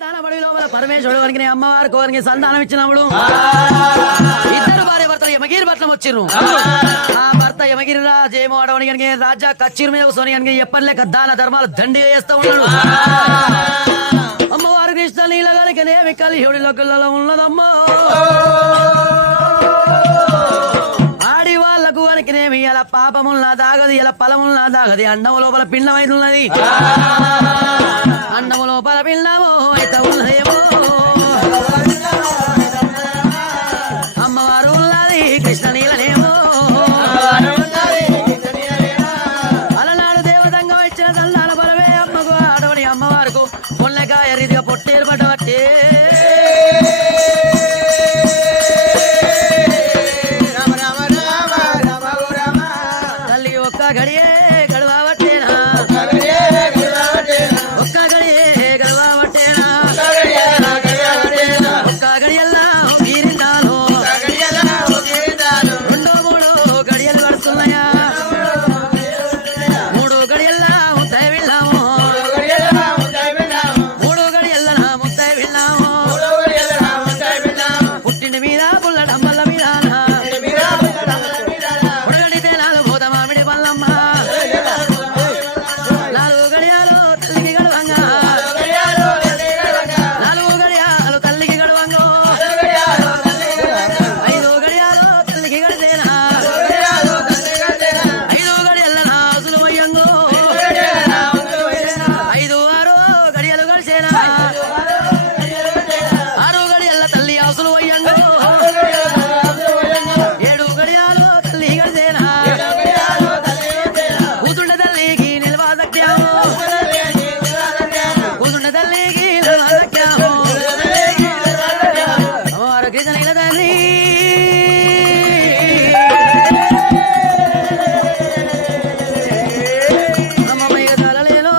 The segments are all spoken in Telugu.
దానబడి లోపల పరమేశ్వరుడు వారికి అమ్మవారి కోరికి సంతానం ఇచ్చినప్పుడు ఇద్దరు భార్య భర్తలు యమగిరి పట్నం వచ్చిర్రు. ఆ భర్త యమగిరి రాజేమో అడవని కనుక రాజా కచ్చీరు మీద కూర్చొని కనుక ఎప్పటిలేక దాన ధర్మాలు దండి చేస్తూ ఉన్నాడు. అమ్మవారి కృష్ణ నీళ్ళ కనుకనేమి కలియుడిలో పిల్లలు ఉన్నదమ్మా. ఆడి వాళ్లకు కనుకనేమి ఇలా పాపముల్లా దాగది ఇలా ఫలముల్లా దాగది అన్నము లోపల పిండం అవుతున్నది. అన్నము లోపల పిండము అయితే ఉన్నదేమో. అమ్మవారు ఉన్నది కృష్ణ నీళ్ళనేమో. అలనాడు దేవతంగా ఇచ్చిన దండాల బలమే అమ్మకు ఆడవని అమ్మవారికి పొన్నకాయ రీతిగా పొట్టేరు పట్టబట్టే తల్లి ఒక్క గడియే గడవబట్టేనా ఒక్క గడియే గడవబట్టేనా ఒక్క గడియల్లా మీరిందాను రెండో మూడో గడియలు గడుస్తున్నాయా మూడు గడియల్లా ముద్దై వెళ్ళాము మూడు గడియల్లా ముద్దై వెళ్ళాము పుట్టిన మీద పుల్ల డమ్మల మీద పొడగడితే నాలుగు పోత మామిడి పల్లమ్మ నాలుగు గడియాలు తల్లికి గడవంగా నాలుగు గడియాలు తల్లికి గడవంగో ఐదు గడియాలు తల్లికి గడితేనా ఐదు గడియల నాసులు వయ్యంగో ఐదు ఆరు గడియలు గడిచేనా ఆరు గడియల తల్లి ఆసులు వయ్యంగో ఏడు గడియాలు తల్లి గడితేనా కూతుండ తల్లికి నిలవాదక్యాము కూతుండ తల్లికి నిలవాదక్యాము అమ్మవారు కృష్ణ నీల తల్లి అమ్మమయ్య తలలేలో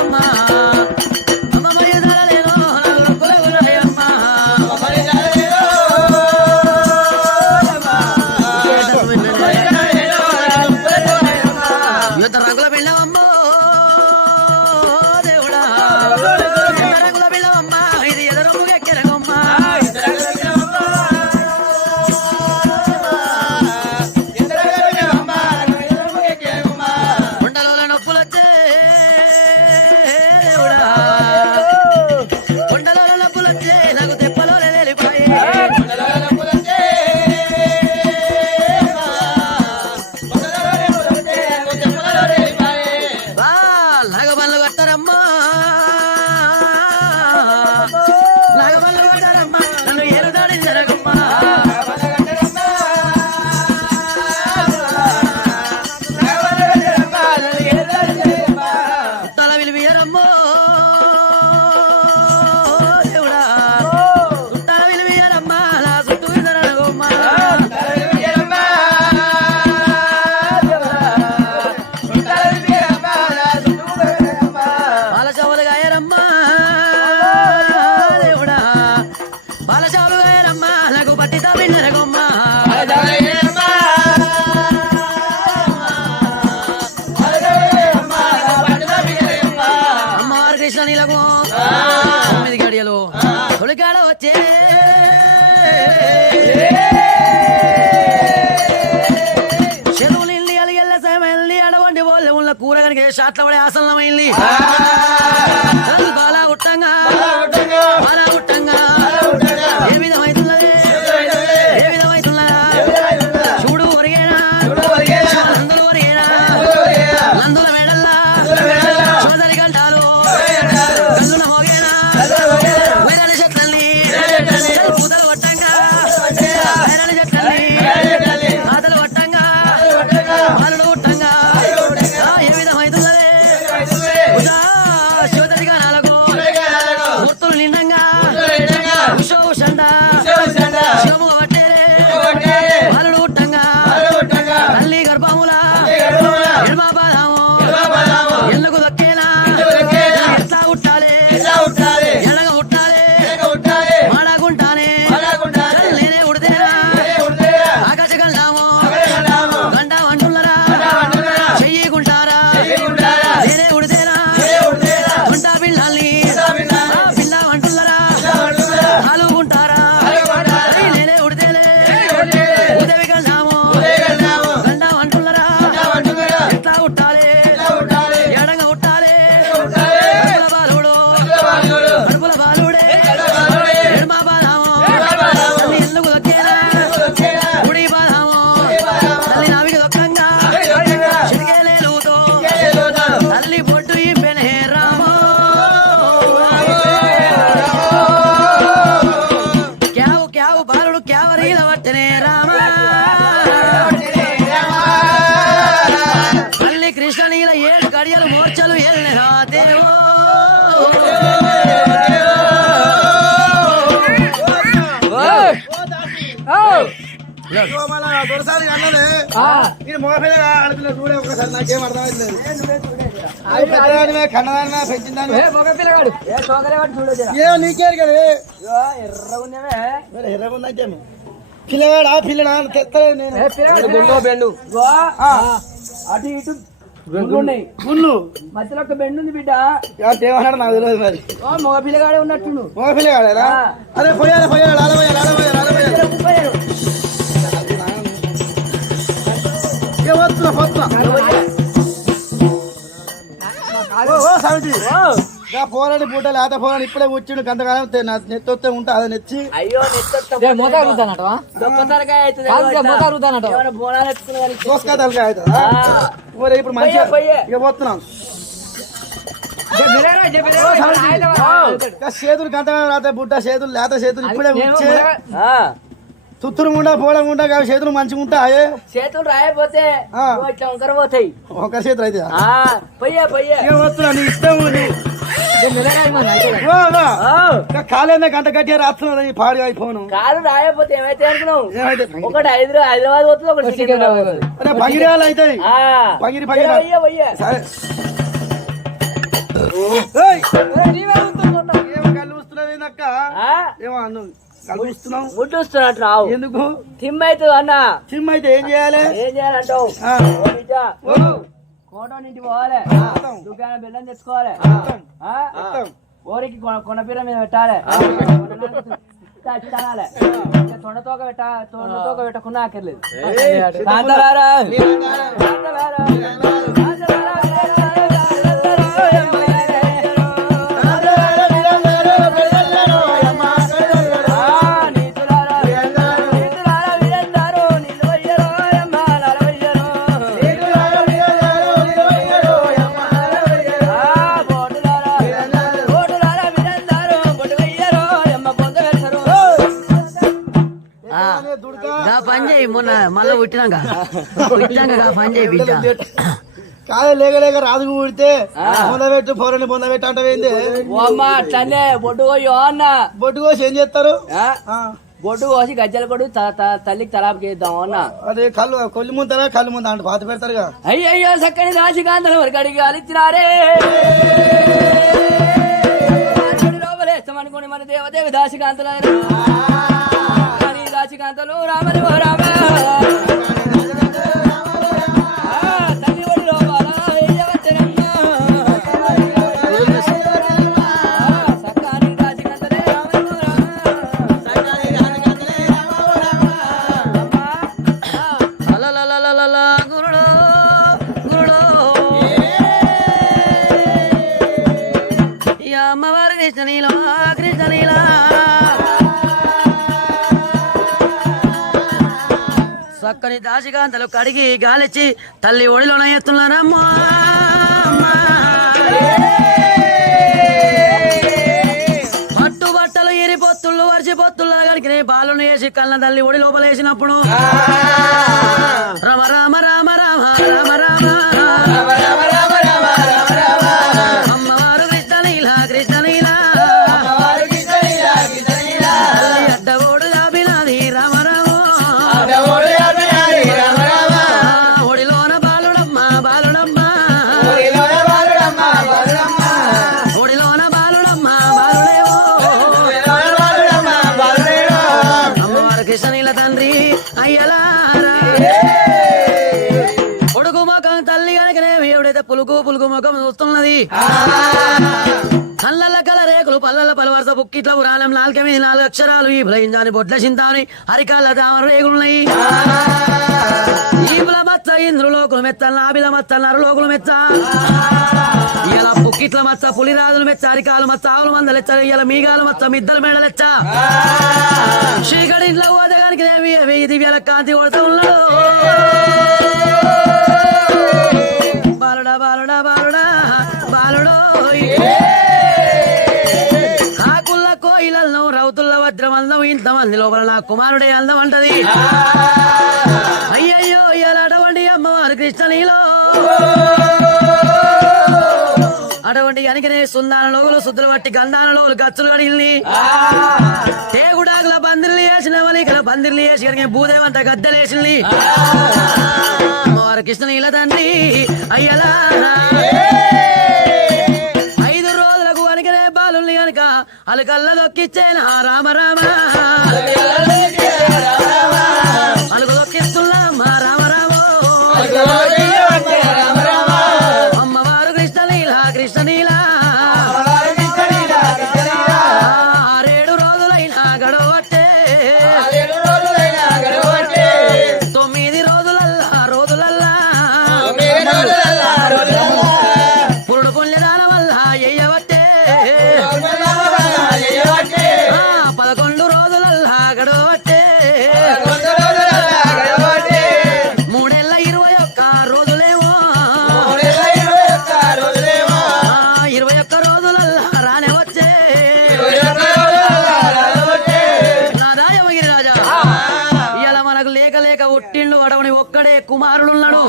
అమ్మా అమ్మమయ్య తలలేలో నలుగురు కులగులయ్యమ్మ యుద్ధ రంగుల బిళ్ళవమ్మ దేవుడా ఎంత రంగుల బిళ్ళవమ్మ ఇది ఎదురమ్ముగా కెరగమ్మ కొండలోల నొప్పులొచ్చే దేవుడా కొండలోల నొప్పులొచ్చే నాకు తెప్పలో వెళ్ళిపోయి నాగమల్లు కట్టారమ్మా నాగమల్లు కట్టారమ్మా నన్ను ఏరుదాడి జరగమ్మా చుట్టాల విలువీయరమ్మో దేవుడా చుట్టాల విలువీయరమ్మా నా చుట్టూ జరగమ్మా బాలచావులు గాయరమ్మా దేవుడా బాలచావులు గాయరమ్మా నాకు పట్టితా విన్నరగమ్మా అమ్మవారి కృష్ణ నీలకు 9 గడియలు తొలికాడ వచ్చే చెరువులు ఇల్లి అలిగెళ్ళ సమయంలి అడవండి వాళ్ళ ఉన్న కూరగానికి షాట్ల పడే ఆసనమైంది బాలా ఉట్టంగా బాలా ఉట్టంగా ఏ విధమైతున్నది ఏ విధమైతున్నదా చూడు ఒరిగేనా నందులు ఒరిగేనా నందుల మెడల్లా సోదరి గంటాలు కల్లున మోగేనా వైరాలి చెట్లల్ని పూతలు కొట్టంగా వైరాలి చెట్లల్ని కాతలు కొట్టంగా బాలుడు ఉట్టంగా ఏ విధమైతున్నదే దొరసారి అన్నదే మొగపిల్ల ఆడుతున్న చూడే ఒకసారి నాకేం అర్థమైంది కన్నదానివే పెంచిందాని ఏ నీకేరు కదా ఎర్రగుందంటే పిల్లగాడా పిల్లడా తెస్తలేదు నేను అటు ఇటు గుళ్ళు మధ్యలో ఒక బెండు ఉంది బిడ్డ ఏమన్నాడు నాకు తెలియదు మరి మగ పిల్లగాడే ఉన్నట్టు మగ పిల్లగాడేనా అరే పోయాలి పోరాడి పూట లేత పోరాడి ఇప్పుడే కూర్చుండు గంతకాలం నెత్తొస్తే ఉంటా అది నెచ్చి అయ్యో దోసకాయ తలకాయ అవుతుంది ఇప్పుడు మంచిగా ఇక పోతున్నాం చేతులు గంతకాలం రాతే బుట్ట చేతులు లేత చేతులు ఇప్పుడే కూర్చే తుత్తురు ముండా పోవడం ఉండా చేతులు మంచిగా ఉంటాయి చేతులు రాయపోతే వంకర పోతాయి ఒక చేతులు అయితే వస్తున్నా నీ ఇష్టం కాలేదా గంట గట్టిగా రాస్తున్నావు పాడు అయిపోను కాలు రాయపోతే ఏమైతే అనుకున్నావు ఒకటి హైదరాబాద్ పోతుంది ఒకటి పగిరాలు అవుతాయి పగిరి సరే కళ్ళు వస్తున్నావు అక్క ఏమో అన్ను ముట్టుస్తున్నట్టు రావు ఎందుకు తిమ్ అవుతుంది అన్న సిమ్ అయితే ఏం చేయాలంటావు కోట నుంచి పోవాలి దుకాణం బెల్లం తెచ్చుకోవాలి ఊరికి కొనపీర మీద పెట్టాలి తినాలి తొండతోక పెట్టకున్నా అక్కర్లేదు పని చేయి మొన్న మళ్ళీ పుట్టినాక పని చేయి బిడ్డ కాదు లేక రాజుకు పుడితే పొందబెట్టు పొరని పొందబెట్టు అంటేంది అట్లనే బొడ్డు కోయో అన్న బొడ్డు కోసి ఏం చేస్తారు బొడ్డు కోసి గజ్జల కొడు తల్లికి తలాపు చేద్దాం అన్న అదే కొల్లి ముందరా కళ్ళు ముందు అంటే పాత పెడతారుగా అయ్యయ్యో చక్కని రాశికాంతలు వరకడికి అలిచ్చినారే లోపలేస్తామనుకోని మన దేవదేవి దాశికాంతలు రాశికాంతలు రామని రామ తల్లి ఒడి లోపల సక్కాని రాశికాంతలే గురుడు గురుడు ఈ అమ్మవారి కృష్ణనీలా కృష్ణనీలా చక్కని దాశికాంతలు కడిగి గాలిచ్చి తల్లి ఒడిలోన ఎత్తున్నారమ్మా పట్టు బట్టలు ఇరి పొత్తుళ్ళు వరిచి పొత్తుల్లా కడికి బాలును వేసి కళ్ళ తల్లి ఒడి లోపలేసినప్పుడు రామ రామ రామ రామ రామ రామ అమ్మవారు కృష్ణనీలా కృష్ణనీలా అడ్డగోడు జాబినాది రామ రామ ఒడిలోన బాలుడమ్మ బాలుడమ్మ ఒడిలోన బాలుడమ్మ బాలుడేవో అమ్మవారు కృష్ణనీల తండ్రి అయ్యలారా పొడుగు ముఖం తల్లి కనుకనే ఎవడైతే పులుగు ముఖం చూస్తున్నది కళ్ళ కల రేకులు పల్లెల పలవరస బుక్కిట్ల పురాణం నాలుక మీద 4 అక్షరాలు ఈ భయించాని బొడ్ల చింతాని హరికాళ్ళ తామర రేగులున్నాయి ఈపుల మచ్చ ఇంద్రులోకులు మెచ్చ నాభిల మచ్చ నరులోకులు మెచ్చ ఇలా బుక్కిట్ల మచ్చ పులిరాజులు మెచ్చ హరికాలు మచ్చ ఆవుల మందలెచ్చ ఇలా మీగాలు మచ్చ మిద్దల మేడలెచ్చ శ్రీగడి ఇంట్లో ఓదగానికి దివ్యాల కాంతి కొడుతూ ఉన్నాడు బాలుడా బాలుడా బాలుడా బాలుడో కాకుల్ల కోయిలల్లో రౌతుల్ల వజ్రం అందం ఇంతమంది లోపల నా కుమారుడే అందం అంటది అయ్యయ్యో ఇలాడవండి అమ్మవారు కృష్ణనీలో అటువంటి కనుకనే సుందాన లోగులు శుద్ధులు పట్టి గంధాన లోగులు గచ్చులు కడిగిల్ని తేగుడాకుల పందిర్లు వేసినవని ఇక్కడ పందిర్లు వేసి కనుక భూదేవంత గద్దెలేసింది అమ్మవారు కృష్ణ నీల తండ్రి అయ్యలా 5 రోజులకు కనుకనే బాలుల్ని కనుక అలకల్లా దొక్కిచ్చేనా రామ రామ అలుగు దొక్కిస్తున్నా మా రామ రామ అమ్మవారు కృష్ణలీల కృష్ణలీల 6 రోజులైనా గడవట్టే 9 రోజులల్లా పురుడు పుణ్యదాన వల్ల ఎయ్యవట్టే 11 రోజులల్లా గడవట్టే 3 ఏళ్ళ 21 రోజులేమో 21 రోజులల్లా రానే వచ్చే నారాయణగిరి రాజా ఇలా మనకు లేక లేక ఉట్టిండు వడవని ఒక్కడే కుమారుడున్నాడు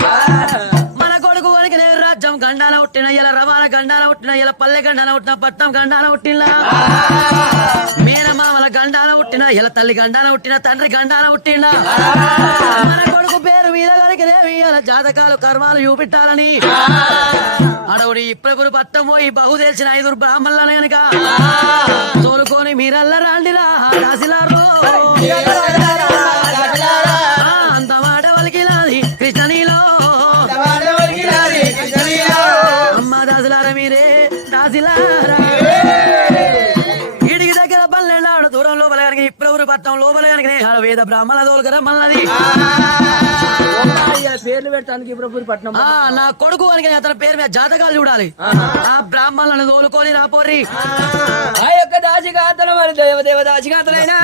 మన కొడుకు వరకు రాజ్యం గండాన ఉట్టిన ఇలా రవాణా గండాన ఉట్టిన ఇలా పల్లె గండాన ఉట్టిన పట్నం గండాన ఉట్టిన మేనమామల గండాన ఉట్టిన ఇలా తల్లి గండాన ఉట్టిన తండ్రి గండాన ఉట్టిన మన కొడుకు పేరు మీద కనుక ఇలా జాతకాలు కర్మాలు చూపెట్టాలని అడవుడి ఇప్పుడెప్పుడు పట్టం పోయి బహు తెలిసిన 5 బ్రాహ్మణులను గనక తోలుకొని మీరల్ల రాండిలా రాసిలారో అంత మాట వలికిలాది కృష్ణనీలో అమ్మ దాసులారా మీరే దాసిలారా ఈడికి దగ్గర 12 దూరం లోపల కనుక ఇప్పుడెవరు పట్టం లోపల కనుక వేద బ్రాహ్మణ తోలుకరా మళ్ళీ పేర్లు పెడతానికి ఇప్పుడు పట్నం నా కొడుకు అని అతని పేరు మీద జాతకాలు చూడాలి ఆ బ్రాహ్మణులను తోలుకొని రాపోరి ఆ యొక్క దాసిగాతలు మరి దేవదేవ దాసిగాతలైనా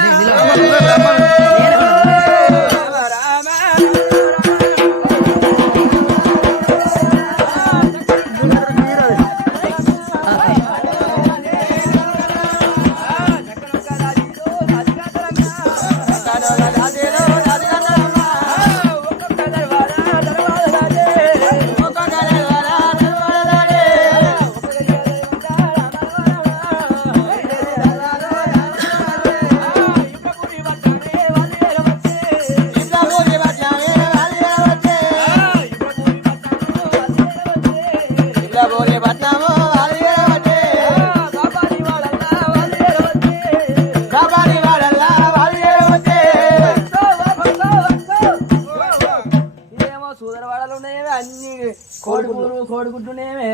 కోడిగుడ్డునేమే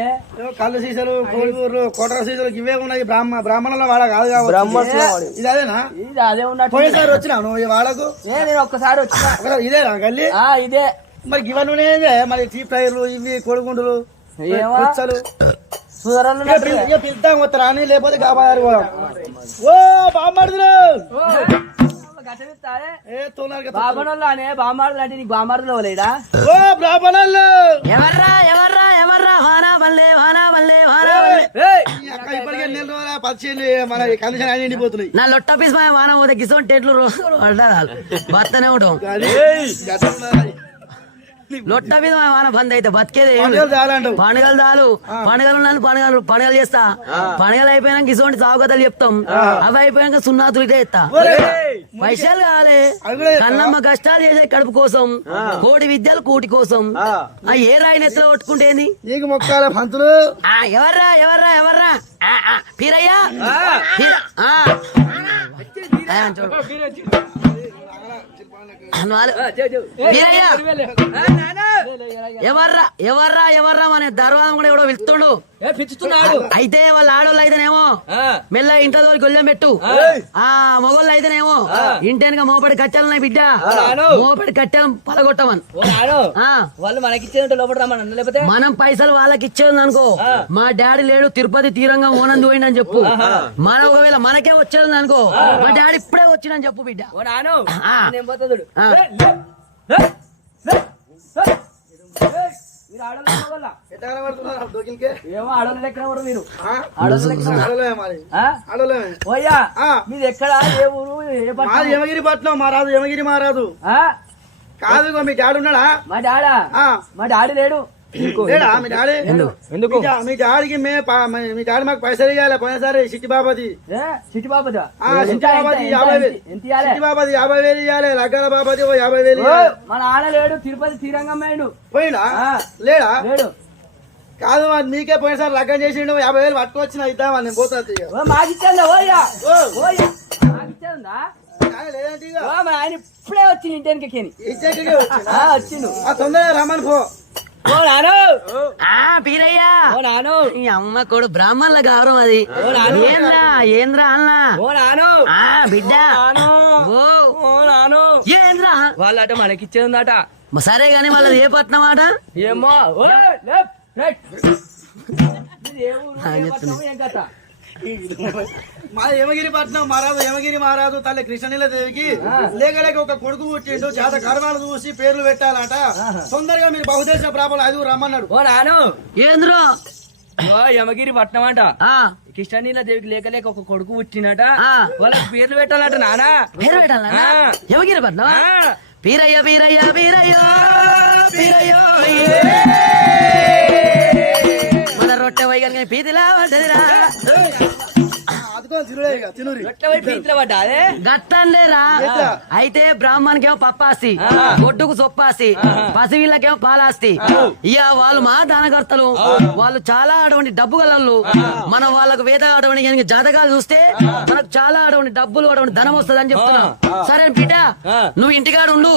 కళ్ళు సీసాలు కోడిగూరు కొట్ర సీసాలు ఇవే ఉన్నాయి బ్రాహ్మణుల వాడ కాదు కాబట్టి ఇది అదేనా ఇది అదే ఉన్నట్టు పోయినసారి వచ్చినా నువ్వు ఈ వాడకు నేను ఒక్కసారి వచ్చిన ఇదేనా గల్లి ఇదే మరి ఇవన్నీ మరి టీ టైర్లు ఇవి కోడిగుండులు కుచ్చలు పిలుతాం వస్తారా అని లేకపోతే కాపాడారు ఓ బామ్మడుదులు బాబనోళ్ళు అనే బామ్మాడులు అంటే నీకు బామ్మాడులో లేడా ఓ బ్రాహ్మణులు ఎవర్రా వానా వల్లే ఇప్పటికే 4 రోజుల 10 మన కండిషన్ అన్ని నిండిపోతున్నాయి నా లొట్ట పీస్ వాన పోతే గిసోని టెట్లు బతనే ఉంటాం లొట్ట మీద వాన బంద్ అయితే బతికేది పండుగలు చాలు పండుగలు చేస్తా పండుగలు అయిపోయినాక ఇటువంటి సాగుకథలు చెప్తాం అవి అయిపోయాక సున్నాతులు ఇటే ఎత్తా పైసలు కాలే కన్నమ్మ కష్టాలు చేసే కడుపు కోసం కోటి విద్యలు కూటి కోసం ఏ రాయిని ఎత్తులో కొట్టుకుంటేంది నీకు మొక్కాల పంతులు ఎవర్రా పీరయ్యా ఎవర్రా మన దర్వాదం కూడా ఎవడో పిలుస్తుండు అయితే వాళ్ళ ఆడోళ్ళు అయితేనేమో మెల్ల ఇంట్లో తోలికి గొల్లెం పెట్టు ఆ మొగోళ్ళు అయితేనేమో ఇంటెనక మోపడి కట్టెలున్నాయి బిడ్డ మోపడి కట్టెలు పలగొట్టమని వాళ్ళు మనకిచ్చేదంటే లోపల రమ్మని లేకపోతే మనం పైసలు వాళ్ళకి ఇచ్చేది అనుకో మా డాడీ లేడు తిరుపతి తీరంగా ఓనంది పోయిండని చెప్పు మన ఒకవేళ మనకే వచ్చేది అనుకో మా డాడీ ఇప్పుడే వచ్చిందని చెప్పు బిడ్డ ఏమో ఆడోళ్ళు లెక్కన మీరు మీది ఎక్కడ ఏ ఊరు యమగిరి పట్నం మారాదు యమగిరి మారాదు కాదు మీ డాడీ ఉన్నాడా మా డాడీ లేడు లేడా మీ డాడీ ఎందుకు మీ డాడీకి మీ డాడీ మాకు పైసలు ఇవ్వాలి పోయినసారి సిట్టి బాబాది చిట్టి బాబుదా సిట్టి బాబాది 50,000 సిట్టి బాబాది 50,000 ఇవ్వాలి లగ్గాల బాబాది 50,000 మన ఆడ లేడు తిరుపతి శ్రీరంగమ్మాయుడు పోయినా లేడా లేడు కాదు మరి మీకే పోయినసారి లగ్గం చేసిండు 50,000 పట్టుకొచ్చిన ఇద్దామా నేను పోతా మాకిచ్చేందా ఓయ్యా ఓయ్యా మాకిచ్చేందా లేదంటే మా ఆయన ఇప్పుడే వచ్చింది ఇంటికి వచ్చిండు తొందరగా రమ్మని పో ఓ నాను పీరయ్యా ఓ నాను ఈ అమ్మ కొడు బ్రాహ్మణుల గౌరవం అది ఏంద్రా అన్నా ఓ నాను బిడ్డ ఓ ఓ నాను ఏంద్రా వాళ్ళట మనకిచ్చేందట సరే గాని వాళ్ళది ఏ పట్నం ఆట ఏమో ఓ లెఫ్ట్ రైట్ ఏ ఊరు ఏం కథ మా యమగిరి పట్నం యమగిరి మహారాజు తల్లి కృష్ణనీల దేవికి లేక ఒక కొడుకు పుట్టిండు చేత కర్మాలు చూసి పేర్లు పెట్టాలట తొందరగా మీరు బహుదేశ ప్రాబలు 5 రమ్మన్నాడు ఓ నాను ఏంద్రో ఓ యమగిరి పట్నం అంట కృష్ణనీల దేవికి లేక ఒక కొడుకు పుట్టినట వాళ్ళకి పేర్లు పెట్టాలట నానా పేరు పెట్టాలన్నా యమగిరి పట్నం పీరయ్య పీరయ్య పీరయ్య పీరయ్య మన రొట్టె వైగని పీతిలా పడ్డదిరా గట్టండేరా అయితే బ్రాహ్మణికేమో పప్పాస్తి గొడ్డుకు సొప్పాస్తి పసివీళ్ళకేమో పాలాస్తి ఇక వాళ్ళు మా దానకర్తలు వాళ్ళు చాలా అటువంటి డబ్బు గలళ్ళు మనం వాళ్ళకు వేద అటువంటి జాతకాలు చూస్తే మనకు చాలా అటువంటి డబ్బులు అటువంటి ధనం వస్తుంది అని చెప్తున్నాం సరే బిడ్డ నువ్వు ఇంటికాడ ఉండు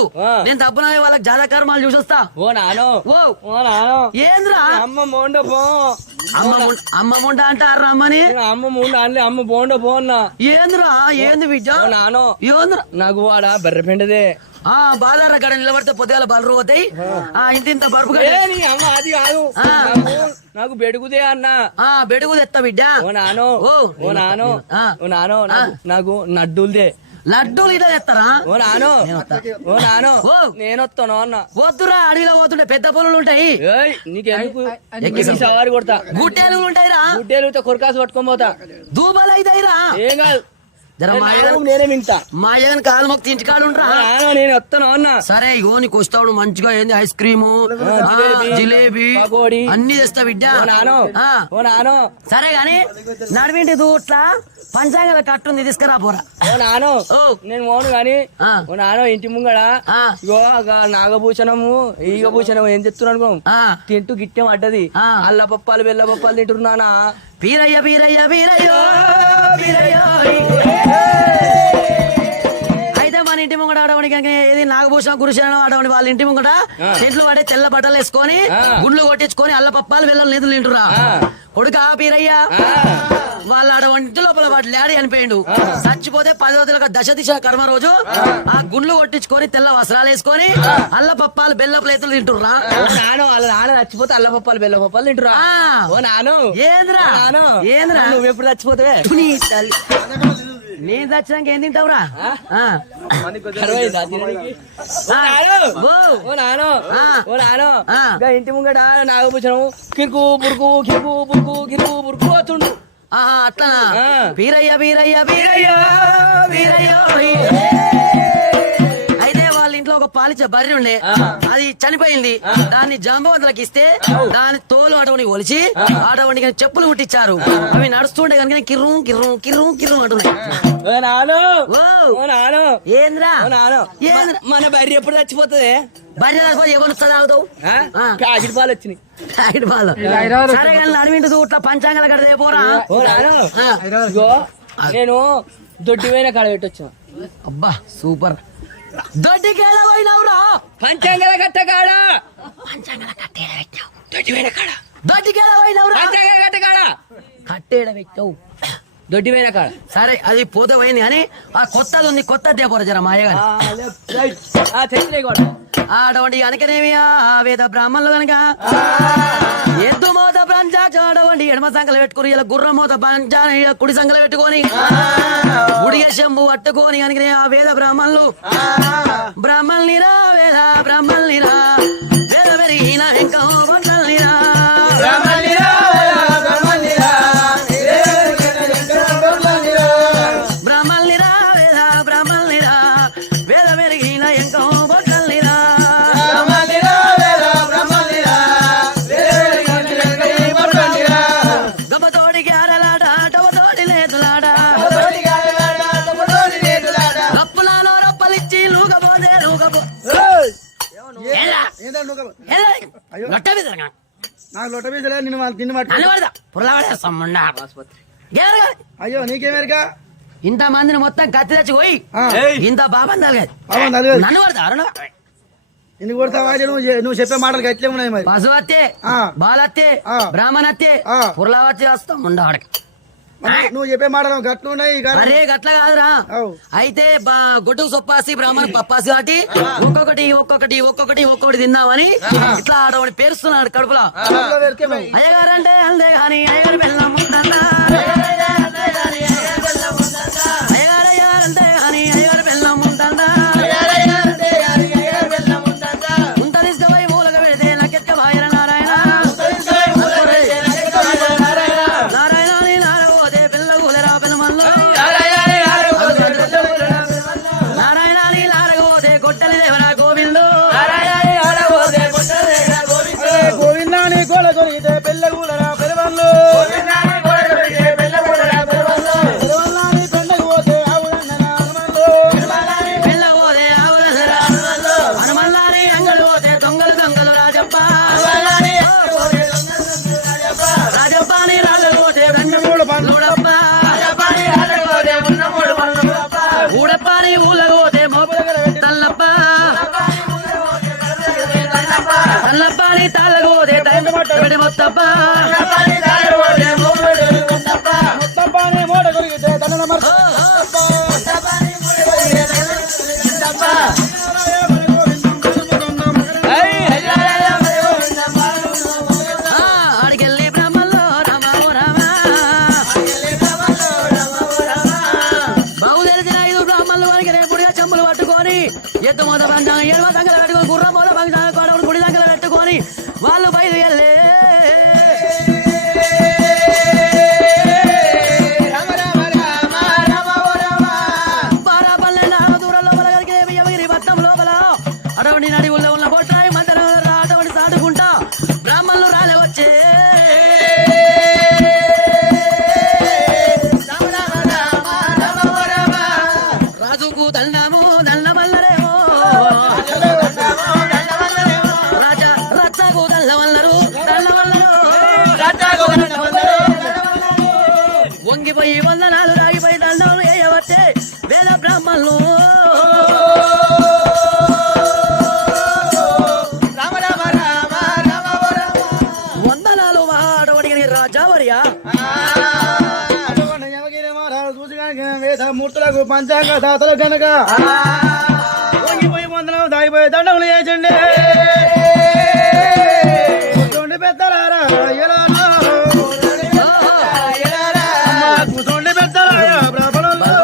నేను డబ్బులు వాళ్ళకి జాతకర్మాలు చూసొస్తా ఓ నాను ఓ నాను ఏంద్రా అమ్మ మోండ పో అమ్మ ముండ అంటారు రమ్మని అమ్మ ముండ అన్ని అమ్మ బోండ పోన్నా ఏంద్రా ఏంది బిడ్డ నాను ఏంద్రా నాకు వాడ బర్రె పెండదే బాధార గడ నిలబడితే పొద్దుగాల బలరు పోతాయి ఇంత బరుపు అమ్మ అది కాదు నాకు బెడుగుదే అన్న బెడుగు తెత్తా బిడ్డ ఓ నాను ఓ నాను ఓ నాను నాకు నడ్డులదే లడ్డూలు ఇట్లా తెస్తారా ఓ నాను ఓ నాను నేను వస్తాను అన్న వద్దురా అడవిలో పోతుంటే పెద్ద పొలాలు ఉంటాయి నీకెందుకు సవారి కొడతా గుట్టేలు ఉంటాయిరా గుడ్డేలు కొరకాసు పట్టుకొని పోతా దూబాలు అయితాయిరా ఏం కాదు జర నేనే వింటా మా జగన్ కాలు మొక్క ఇంటికాడు ఉంటా నేను వస్తాను అన్న సరే ఇగో నీకు వస్తాడు మంచిగా ఏంది ఐస్ క్రీము జిలేబీ అన్ని తెస్తా బిడ్డ ఓ నాను సరే గాని నడివింటి దూట్లా పంచాంగ కట్టుంది తీసుకురా పోరా ఓ నాను నేను మోను గాని ఓ నాను ఇంటి ముంగడ ఇగో నాగభూషణము ఈగభూషణము ఏం చెప్తున్నాను తింటూ గిట్టెం అడ్డది అల్ల పప్పాలు బెల్ల పప్పాలు తింటున్నానా పీరయ్య పీరయ్య పీరయ్యో పీరయ్యో అయితే మన ఇంటి ముంగట ఆడవని ఏది నాగభూషణం గురుశరణం ఆడవని వాళ్ళ ఇంటి ముంగట ఇంట్లో పడే తెల్ల బట్టలు వేసుకొని గుండ్లు కొట్టించుకొని అల్ల పప్పాలు బెల్లం నీతులు తింటురా కొడుకా పీరయ్య వాళ్ళ ఆడవంటి లోపల వాటి లేడి అనిపోయిండు చచ్చిపోతే 10వ రోజులకు దశ దిశ కర్మ రోజు ఆ గుండ్లు కొట్టించుకొని తెల్ల వస్త్రాలు వేసుకొని అల్ల పప్పాలు బెల్ల ప్లేతులు తింటుర్రా నాను వాళ్ళ నాన్న చచ్చిపోతే అల్ల పప్పాలు బెల్ల పప్పాలు తింటురా ఓ నాను ఏంద్రా ఏంద్రా నువ్వు ఎప్పుడు చచ్చిపోతావే నేను చచ్చినాక ఏం తింటావురా ఇంటి ముంగట నాగభూషణం కిరుకు పురుకు కిరుకు పురుకు కిరుకు పురుకు వస్తుండు అట్లా వీరయ్య వీరయ్య వీరయ్య వీరయ్య అయితే వాళ్ళ ఇంట్లో ఒక పాలిచ్చే బర్రె ఉండే అది చనిపోయింది దాన్ని జాంబవంతులకు ఇస్తే దాని తోలు అటవని ఒలిచి అటవని చెప్పులు కుట్టించారు అవి నడుస్తుండే కనుక కిర్రు కిర్రు కిర్రు కిర్రు అంటున్నాయి ఏంద్రా మన బర్రె ఎప్పుడు చచ్చిపోతుంది బర్రె చచ్చిపోతే ఎవరు తాగుతావు ప్యాకెట్ పాలు వచ్చినాయి ప్యాకెట్ పాలు సరే కానీ అడవింటి ఇట్లా పంచాంగాల కడితే పోరా నేను దొడ్డిపోయిన కాడ పెట్టొచ్చా అబ్బా సూపర్ దొడ్డికేళ పోయినావురా పంచాంగల కట్ట కాడ పంచాంగాల కట్టేడ పెట్టావు దొడ్డిపోయిన కాడ దొడ్డికేళ పోయినావురా పంచాంగల కట్ట కాడ కట్టేడ పెట్టావు దొడ్డిపోయిన కాడ సరే అది పోతే పోయింది కానీ ఆ కొత్తది ఉంది కొత్త దేపోరా జర మాయగాని ఆడవండి అనకనేమి వేద బ్రాహ్మణులు కనుక ఎద్దు మోత పంచా చూడవండి ఎడమ సంకలు పెట్టుకుని ఇలా గుర్రం మోత పంచా కుడి సంకలు పెట్టుకొని గుడిగ శంభు పట్టుకొని కనుక ఆ వేద బ్రాహ్మణులు బ్రాహ్మణునిరా వేద బ్రాహ్మణునిరా వేద పెరిగిన ఇంకా బ్రాహ్మణునిరా లొట్ట విధంగా నాకు లొట్ట పీసలే నిన్ను పట్టు నన్ను పడదా పుల్లవాడేస్తాం ముండా అయ్యో నీకేమేరికా ఇంత మందిని మొత్తం కత్తి తెచ్చి పోయి ఇంత బాబందాలు నన్ను పడతా ఎందుకు కొడతావా నువ్వు చెప్పే మాటలు ఎట్లే ఉన్నాయి మరి పశువత్తే బాలత్తే బ్రాహ్మణత్తే పుర్లావత్తే వస్తాం ముండాడికి నువ్వు చెప్పే మాటలు గట్లు ఉన్నాయి అరే గట్ల కాదురా అయితే గొడ్డుకు సొప్పాసి బ్రాహ్మణ పప్పాసి కాబట్టి ఒక్కొక్కటి తిందామని ఇట్లా ఆడవాడి పేరుస్తున్నాడు కడుపులో అయ్యగారంటే అందే కానీ అయ్యగారు బెల్లం ముందన్నా అయ్యగారయ్యా అంటే కానీ అయ్యగారు బెల్లం ముందన్నా ముంత తీసుకుపోయి మూలక పెడితే నాకెక్క భార్య నారాయణ గోవిందాని గోళ దొరికితే పెళ్ళగూలరా పెరవల్లు హనుమల్లారి అంగడు పోతే దొంగలు రాజప్ప రాజప్పని రాళ్ళు పోతే ఊడప్ప ఊడప్పని ఊళ్ళకు పోతే తల్లప్ప తల్లప్పని తాళ్ళకు పోతే మొత్తప్ప మొత్తపాని మోడ దొరికితే దండన ఆడికెళ్ళి బ్రహ్మల్లో రామ బాగు తెలిసిన 5 బ్రాహ్మణులు వారికి రేపుడిగా చెంబులు పట్టుకొని ఎత్తు మొద పంచాంగ 7వ సంఖ్యలు పెట్టుకొని గుర్రం మొద పంచాంగ కోడవుడు గుడి సంఖ్యలు పెట్టుకొని వాళ్ళు బయలుదేరే అటువంటి నడి ఊళ్ళో ఉన్న బొట్టాయి మందరు అటువంటి సాటుకుంటా బ్రాహ్మణులు రాలే వచ్చే రాజుకు దండము దండమల్లరేమో రాజా రచ్చకు దండమల్లరు వంగిపోయి వందనాలు రాగిపోయి దండం వేయవచ్చే వేద బ్రాహ్మణులు వందనాలు వాడవడిగిన రాజావర్యా మూర్తులకు పంచాంగ దాతలు కనుక వంగిపోయి వందనం దాగిపోయి దండములు వేసండి కూర్చోండి పెద్దలారా కూర్చోండి పెద్దలారా బ్రాహ్మణులు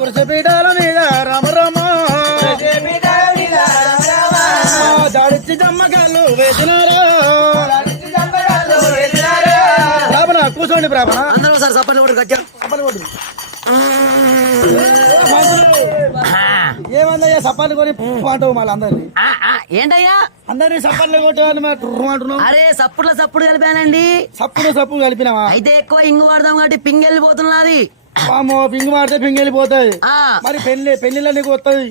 కుర్చపీఠాల మీద రామరామ దాడిచ్చి జమ్మకాళ్ళు వేసినారా బ్రాహ్మణ కూర్చోండి బ్రాహ్మణ అందరూ సార్ సప్పట్లు కూడా కట్టారు సప్పలు కొట్టు ఏమందయ్యా సప్పట్లు కొని అంటావు మళ్ళీ అందరినీ ఏంటయ్యా అందరినీ సప్పట్లు కొట్టాలని అంటున్నావు అరే సప్పుడు కలిపానండి సప్పుడు కలిపినావా అయితే ఎక్కువ ఇంగు వాడదాం కాబట్టి పింగ్ వెళ్ళిపోతున్నది పింగి మాడితే పింగి వెళ్ళిపోతాయి మరి పెళ్లిలో నీకు వస్తుంది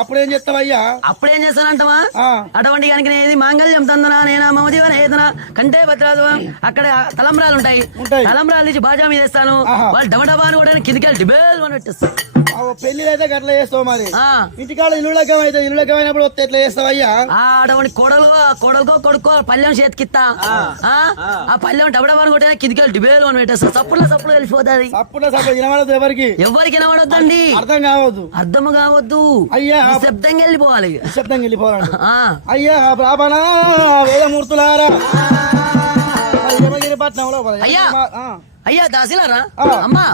అప్పుడేం చేస్తావయ్యా అప్పుడేం చేస్తానంటావా అటువంటి కనుక ఏది మాంగళ్యం తందనా నేనా మమదివన ఏదనా కంటే భద్రాదు అక్కడ తలంబ్రాలు ఉంటాయి తలంబ్రాలు నుంచి బాజా మీద వేస్తాను వాళ్ళు డబడబాను కూడా కిందికి డిబేల్ అని పెట్టేస్తాను పెళ్లిలో అయితే గట్ల చేస్తావు మరి ఇంటికాడ ఇల్లులకం అయితే ఇల్లులకం అయినప్పుడు వస్తే ఎట్లా చేస్తావయ్యా అటువంటి కొడుకో కొడుకో పల్లెం చేతికిత్తా ఆ పల్లెం డబడబాను కూడా కిందికి డిబేల్ అని పెట్టేస్తా సప్పుడు వెళ్ళిపోతుంది ఎవరికి వినబడొద్దండి అర్థం కావద్దు అయ్యా శబ్దంగా వెళ్ళిపోవాలి అయ్యా బ్రాహ్మణ వేదమూర్తులారా పట్నంలో అయ్యా దాసిలారా అమ్మా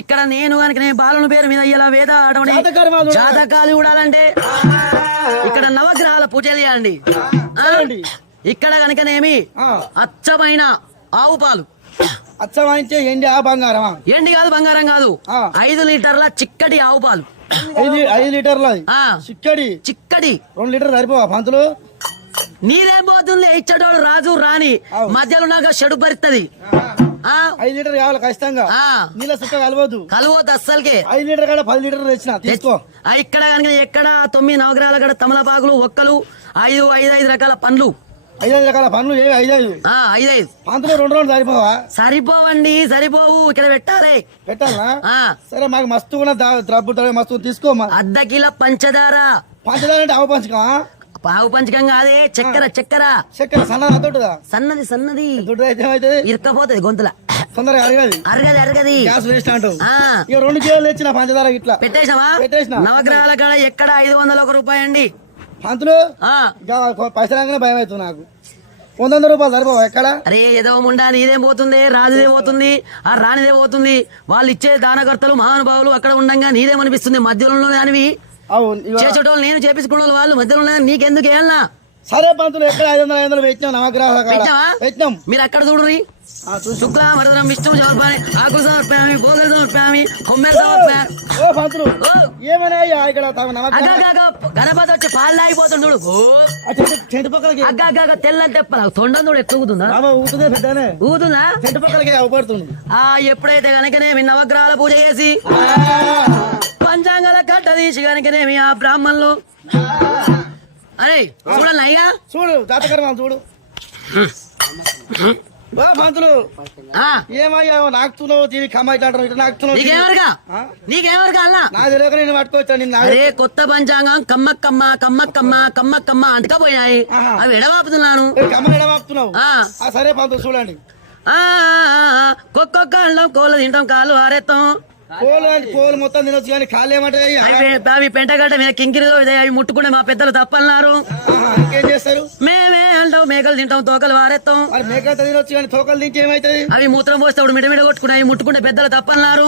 ఇక్కడ నేను కనుక బాలుని పేరు మీద అయ్యేలా వేద అటువంటి జాతకాలు చూడాలంటే ఇక్కడ నవగ్రహాల పూజలు చేయండి ఇక్కడ కనుకనేమి అచ్చమైన ఆవు పాలు అచ్చమైతే ఎండి ఆ బంగారమా ఎండి కాదు బంగారం కాదు 5 లీటర్ల చిక్కటి ఆవు పాలు 5 లీటర్ల చిక్కడి 2 లీటర్ సరిపోవా పంతులు నీరేం పోతుంది ఇచ్చటోడు రాజు రాని మధ్యలో నాకు చెడు భరిస్తుంది ఆ, 5 లీటర్ కావాలి ఖచ్చితంగా. ఆ, నీళ్ళ సుక్క కలవద్దు. కలవద్దు అస్సలకి. 5 లీటర్ కాడ 10 లీటర్లు తెచ్చిన తీసుకో. ఆ, ఇక్కడ కనుక ఎక్కడ 9 నవగ్రహాల కాడ తమలపాకులు, ఒక్కలు, 5 రకాల పండ్లు, 5 రకాల పనులు 5 ఆ, 5 పంతులు 2 సరిపోవా? సరిపోవండి, సరిపోవు. ఇక్కడ పెట్టాలి. పెట్టాలా? ఆ, సరే మాకు మస్తు కూడా ద్రబ్బు మస్తు తీసుకోమా. 1/2 కిలో పంచదార. పంచదారంటే ఆవు పంచకమా? పావు పంచకం కాదే, చక్కెర. చక్కెర చక్కెర సన్నదా తోటదా? సన్నది సన్నది, తోట అయితే ఏమైతుంది? ఇరకపోతుంది గొంతుల. తొందరగా అడగది. అరగది. గ్యాస్ వేస్ట్ అంటావు. ఆ, ఇక 2 కిలోలు తెచ్చిన పంచదార ఇట్లా పెట్టేసావా? పెట్టేసిన. నవగ్రహాల కాడ ఎక్కడ 501 రూపాయి అండి. పంతులు ఆ, ఇక పైసలు రాగానే భయం అవుతుంది నాకు. 100 రూపాయలు సరిపోవా ఎక్కడ? అరే ఏదో ముండా, నీదే పోతుంది, రాజుదే పోతుంది, ఆ రాణిదే పోతుంది. వాళ్ళు ఇచ్చే దానకర్తలు మహానుభావులు అక్కడ ఉండంగా నీదేమనిపిస్తుంది? మధ్యలో దానివి అవును. చేసేటోళ్ళు నేను చేపించుకున్న వాళ్ళు మధ్యలో ఉన్నది నీకెందుకు వేయాలనా? సరే పంతులు ఎక్కడ 500 పెట్టినాం నవగ్రహాల కాడ పెట్టావా? పెట్టినాం. మీరు అక్కడ చూడుర్రి. శుక్లా వరదరం విష్ణు సమర్పయామి, ఆకులు సమర్పయామి, భోగలు సమర్పయామి, కొమ్మెలు సమర్పయామి. ఓ పంతులు ఓ, ఏమైనా ఇక్కడ నవగ్రహ గణపతి వచ్చి పాలు లాగిపోతుంది చూడు. ఓ, చెట్టు పక్కలకి అగ్గ తెల్లని తెప్ప తొండం చూడు ఎక్కుతుందా? ఊతుందే పెద్దనే ఊతుందా? చెట్టు పక్కలకి అవపడుతుంది. ఆ, ఎప్పుడైతే కనుకనేమి నవగ్రహాల పూజ చేసి పంచాంగాల కట్ట తీసి కనుకనేమి ఆ బ్రాహ్మణులు అరే చూడండి అయ్యా, చూడు జాతకర్మాలు చూడు. బా పంతులు ఆ, ఏమయ్యా నాకుతున్నావు దీని కమ్మాయి ఇట్లా నాకుతున్నావు. నీకేమరుగా అన్నా? నా తెలియక నేను పట్టుకోవచ్చా నిన్న? అరే కొత్త పంచాంగం కమ్మక్కమ్మ అంటకపోయాయి, అవి ఎడవాపుతున్నాను. కమ్మని ఎడవాపుతున్నావు. ఆ, సరే పంతులు చూడండి. ఒక్కొక్క అండం కోళ్ళు తింటాం, కాళ్ళు ఆరేస్తాం. కోలు మొత్తం తినొచ్చు కానీ కాళ్ళు ఏమంటాయి? అవి పెంటగడ్డ మీద కింకిరిదో అవి ముట్టుకుంటే మా పెద్దలు తప్పన్నారు. ఇంకేం చేస్తారు? మేమే అంటాం మేకలు తింటాం, తోకలు వారేస్తాం. మరి మేకలతో తినొచ్చు కానీ తోకలు తింటే ఏమైతుంది? అవి మూత్రం పోస్తే మిడమిడ కొట్టుకుని అవి ముట్టుకుంటే పెద్దలు తప్పన్నారు.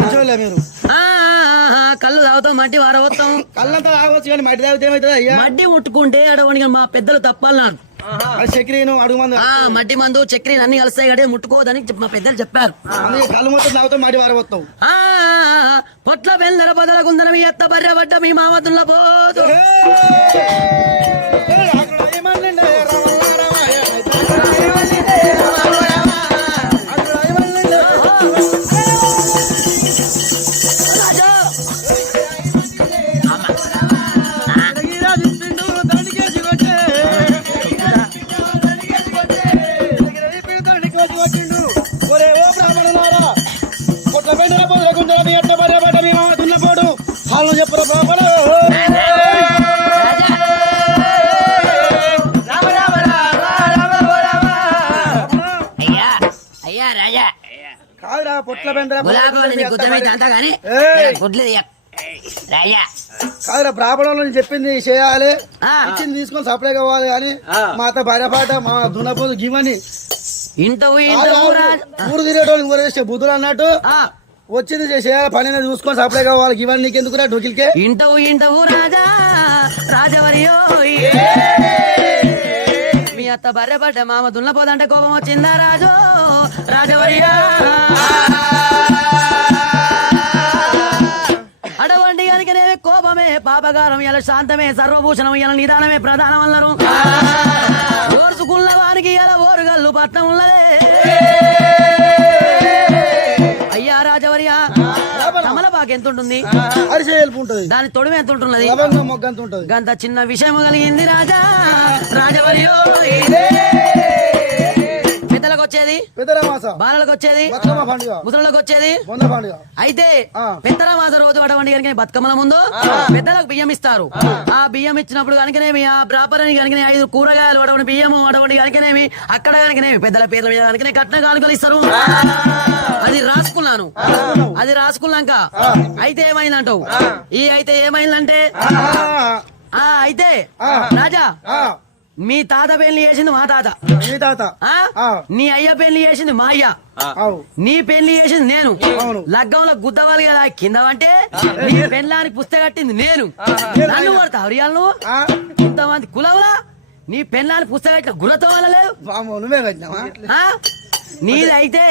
మంచివాళ్ళే మీరు. కళ్ళు తాగుతాం, మట్టి వారవస్తాం. కళ్ళంతా తాగొచ్చు కానీ మట్టి తాగితే ఏమైతుంది అయ్యా? మడ్డి ముట్టుకుంటే అడవని మా పెద్దలు తప్పన్నారు. చక్రీను అడుగు మంది మడ్డి మందు చక్కెర అన్ని కలుస్తాయి కదే ముట్టుకోవద్దని మా పెద్దలు చెప్పారు. కళ్ళు మొత్తం తాగుతాం మడి వారవస్తాం. పొట్ల బెల్లర బదలకుందన మీ ఎత్త బర్రె పడ్డ మీ మామతుల్ల పోదు. చెప్పరు అయ్యా రాజా కాదురా పొట్ల బెండరా కాదురా బ్రాహ్మణులు చెప్పింది చేయాలి, ఇచ్చింది తీసుకొని సప్లై కావాలి అని మాత భార్యపాట మా దున్నపోదు గివని ఊరు తిరేటోళ్ళకి ఊరేసే బుద్ధులు అన్నట్టు వచ్చింది చేయాలి, పని చూసుకొని సప్లై కావాలి. ఇవన్నీ నీకెందుకురా డొకిల్కే? ఇంటవు రాజా రాజవరియో మీ అత్త బర్రె పడ్డ మామ దున్నపోదంటే కోపం వచ్చిందా రాజు రాజవరియా? అడవండి కనుకనే కోపమే పాపగారం, ఇలా శాంతమే సర్వభూషణం, ఇలా నిదానమే ప్రధానం అన్నారు. ఓర్చుకున్న వారికి ఇలా ఓరుగల్లు పట్నం ఉన్నదే. అయ్యా రాజవర్యా, తమలపాకు ఎంత ఉంటుంది? దాని తొడుము ఎంత ఉంటున్నది? గంత చిన్న విషయం కలిగింది రాజా రాజవర్యో. పెద్దలకు వచ్చేది బాలలకు వచ్చేది ముసళ్ళకు వచ్చేది. అయితే పెద్దరామాస రోజు అటువంటి కనుక బతుకమ్మల ముందు పెద్దలకు బియ్యం ఇస్తారు. ఆ బియ్యం ఇచ్చినప్పుడు కనుకనేమి ఆ బ్రాపరని కనుక 5 కూరగాయలు అటువంటి బియ్యము అటువంటి కనుకనేమి అక్కడ కనుకనేమి పెద్దల పేర్ల మీద కనుక కట్న కానుకలు ఇస్తారు. అది రాసుకున్నాను. అది రాసుకున్నాక అయితే ఏమైందంటావు? అయితే ఏమైందంటే అయితే రాజా మీ తాత పెళ్లి చేసింది మా తాత, నీ అయ్య పెళ్లి చేసింది మా అయ్య, నీ పెళ్లి చేసింది నేను. లగ్గంలో గుద్దవాలి కదా కింద అంటే నీ పెళ్ళానికి పుస్తక కట్టింది నేను. నన్ను కొడతావు రియాల్ నువ్వు? ఇంతమంది కులవులా నీ పెళ్ళానికి పుస్తక కట్టిన గుణతో వల్ల లేదు. నీది అయితే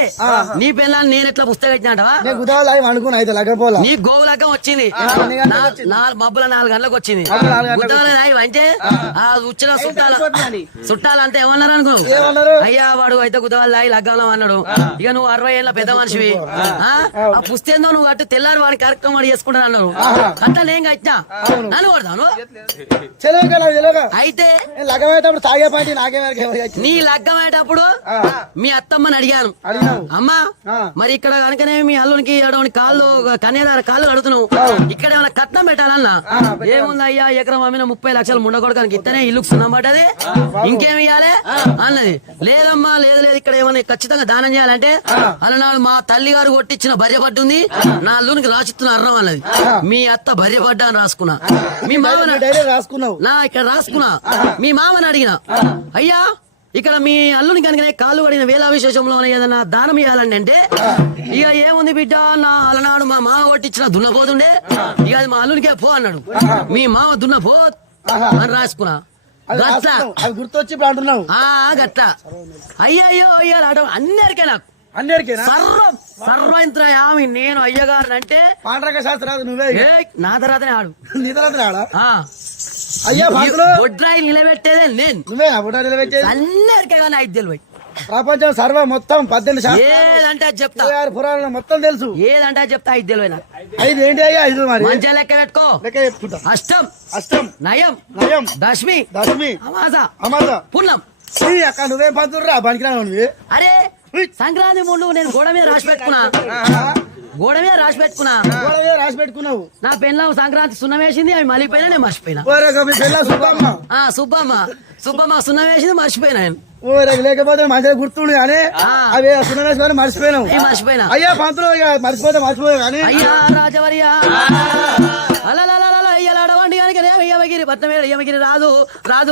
నీ పిల్లలు నేను ఎట్లా పుస్తకం ఇచ్చినట్టవా నేను గుదాలు అవి అనుకున్నా అయితే లగ్గపోలా నీ గోవులకం వచ్చింది మబ్బుల 4 గంటలకు వచ్చింది అంటే ఆ వచ్చిన చుట్టాలంతా ఏమన్నారు అనుకో అయ్యా వాడు అయితే గుదవాళ్ళు దాయి లగ్గంలో అన్నాడు ఇక నువ్వు 60 ఏళ్ళ పెద్ద మనిషివి ఆ పుస్తేందో నువ్వు అటు తెల్లారి వాడి కార్యక్రమం వాడు చేసుకుంటాను అన్నారు అంతా నేను కట్టినా నన్ను కొడతాను అయితే లగ్గమయ్యేటప్పుడు తాగే పాటి నాకే నీ లగ్గమయ్యేటప్పుడు మీ అత్తమ్మని అడిగాను అమ్మా మరి ఇక్కడ కనుకనే మీ అల్లునికి కాళ్ళు కన్యాదార కాళ్ళు అడుగుతున్నావు ఇక్కడ ఏమైనా కట్నం పెట్టాలన్నా ఏముంది అయ్యా ఎకరం అమ్మిన 30 లక్షలు ముండకొడకానికి ఇస్తేనే ఇల్లుకు సున్నం పడ్డది ఇంకేమి ఇవ్వాలి అన్నది లేదమ్మా లేదు ఇక్కడ ఏమైనా ఖచ్చితంగా దానం చేయాలంటే అలనాడు మా తల్లి గారు కొట్టించిన భార్య పట్టుంది నా అల్లునికి రాసిస్తున్న అర్ణం అన్నది మీ అత్త భార్య పడ్డా అని రాసుకున్నా మీ మామని రాసుకున్నావు నా ఇక్కడ రాసుకున్నా మీ మామని అడిగిన అయ్యా ఇక్కడ మీ అల్లుని కనుక కాళ్ళు పడిన వేళ విశేషంలో ఏదైనా దానం ఇవ్వాలండి అంటే ఇక ఏముంది బిడ్డ నా అలనాడు మా మామ కొట్టించిన దున్నపోతుండే ఇక అది మా అల్లునికే పో అన్నాడు మీ మామ దున్నపో అని రాసుకున్నా గట్లా గుర్తొచ్చి ఇప్పుడు అంటున్నావు గట్లా అయ్యో అయ్యాడు అందరికీ నాకు సర్వంత్ర నేను అయ్యగారు అంటే పాండ్రక శాస్త్రాలు నువ్వే నా తర్వాతనే ఆడు నీ తర్వాత ఆడా అయ్యా బొడ్రాయిలు నిలబెట్టేదే నేను నువ్వే బొడ్రాయిలు నిలబెట్టేది అందరికీ కానీ 5 తెలివై ప్రపంచం సర్వ మొత్తం 18 ఏదంటే చెప్తా పురాణం మొత్తం తెలుసు ఏదంటే చెప్తా 5 తెలివై నాకు 5 ఏంటి అయ్యా 5 మరి మంచిగా లెక్క పెట్టుకో లెక్క చెప్పుకుంటా అష్టం నయం దశమి అమాస పుణ్యం అక్క నువ్వేం పంతుర్రా పనికిరా నువ్వు అరే సంక్రాంతి ముందు నేను గోడ మీద రాసి పెట్టుకున్నావు నా పెళ్ళం సంక్రాంతి సున్నం వేసింది అవి మలిపోయినా నేను మర్చిపోయినా సుబ్బమ్మ సున్నం వేసింది మర్చిపోయినా లేకపోతే మంచిగా గుర్తుండు కానీ అవి సున్నం వేసుకొని మర్చిపోయినా అయ్యా పంతులు మర్చిపోయావు కానీ అయ్యా రాజవర్యా అలలడవండి కనుకనే యమగిరి పట్నమేడు యమగిరి రాజు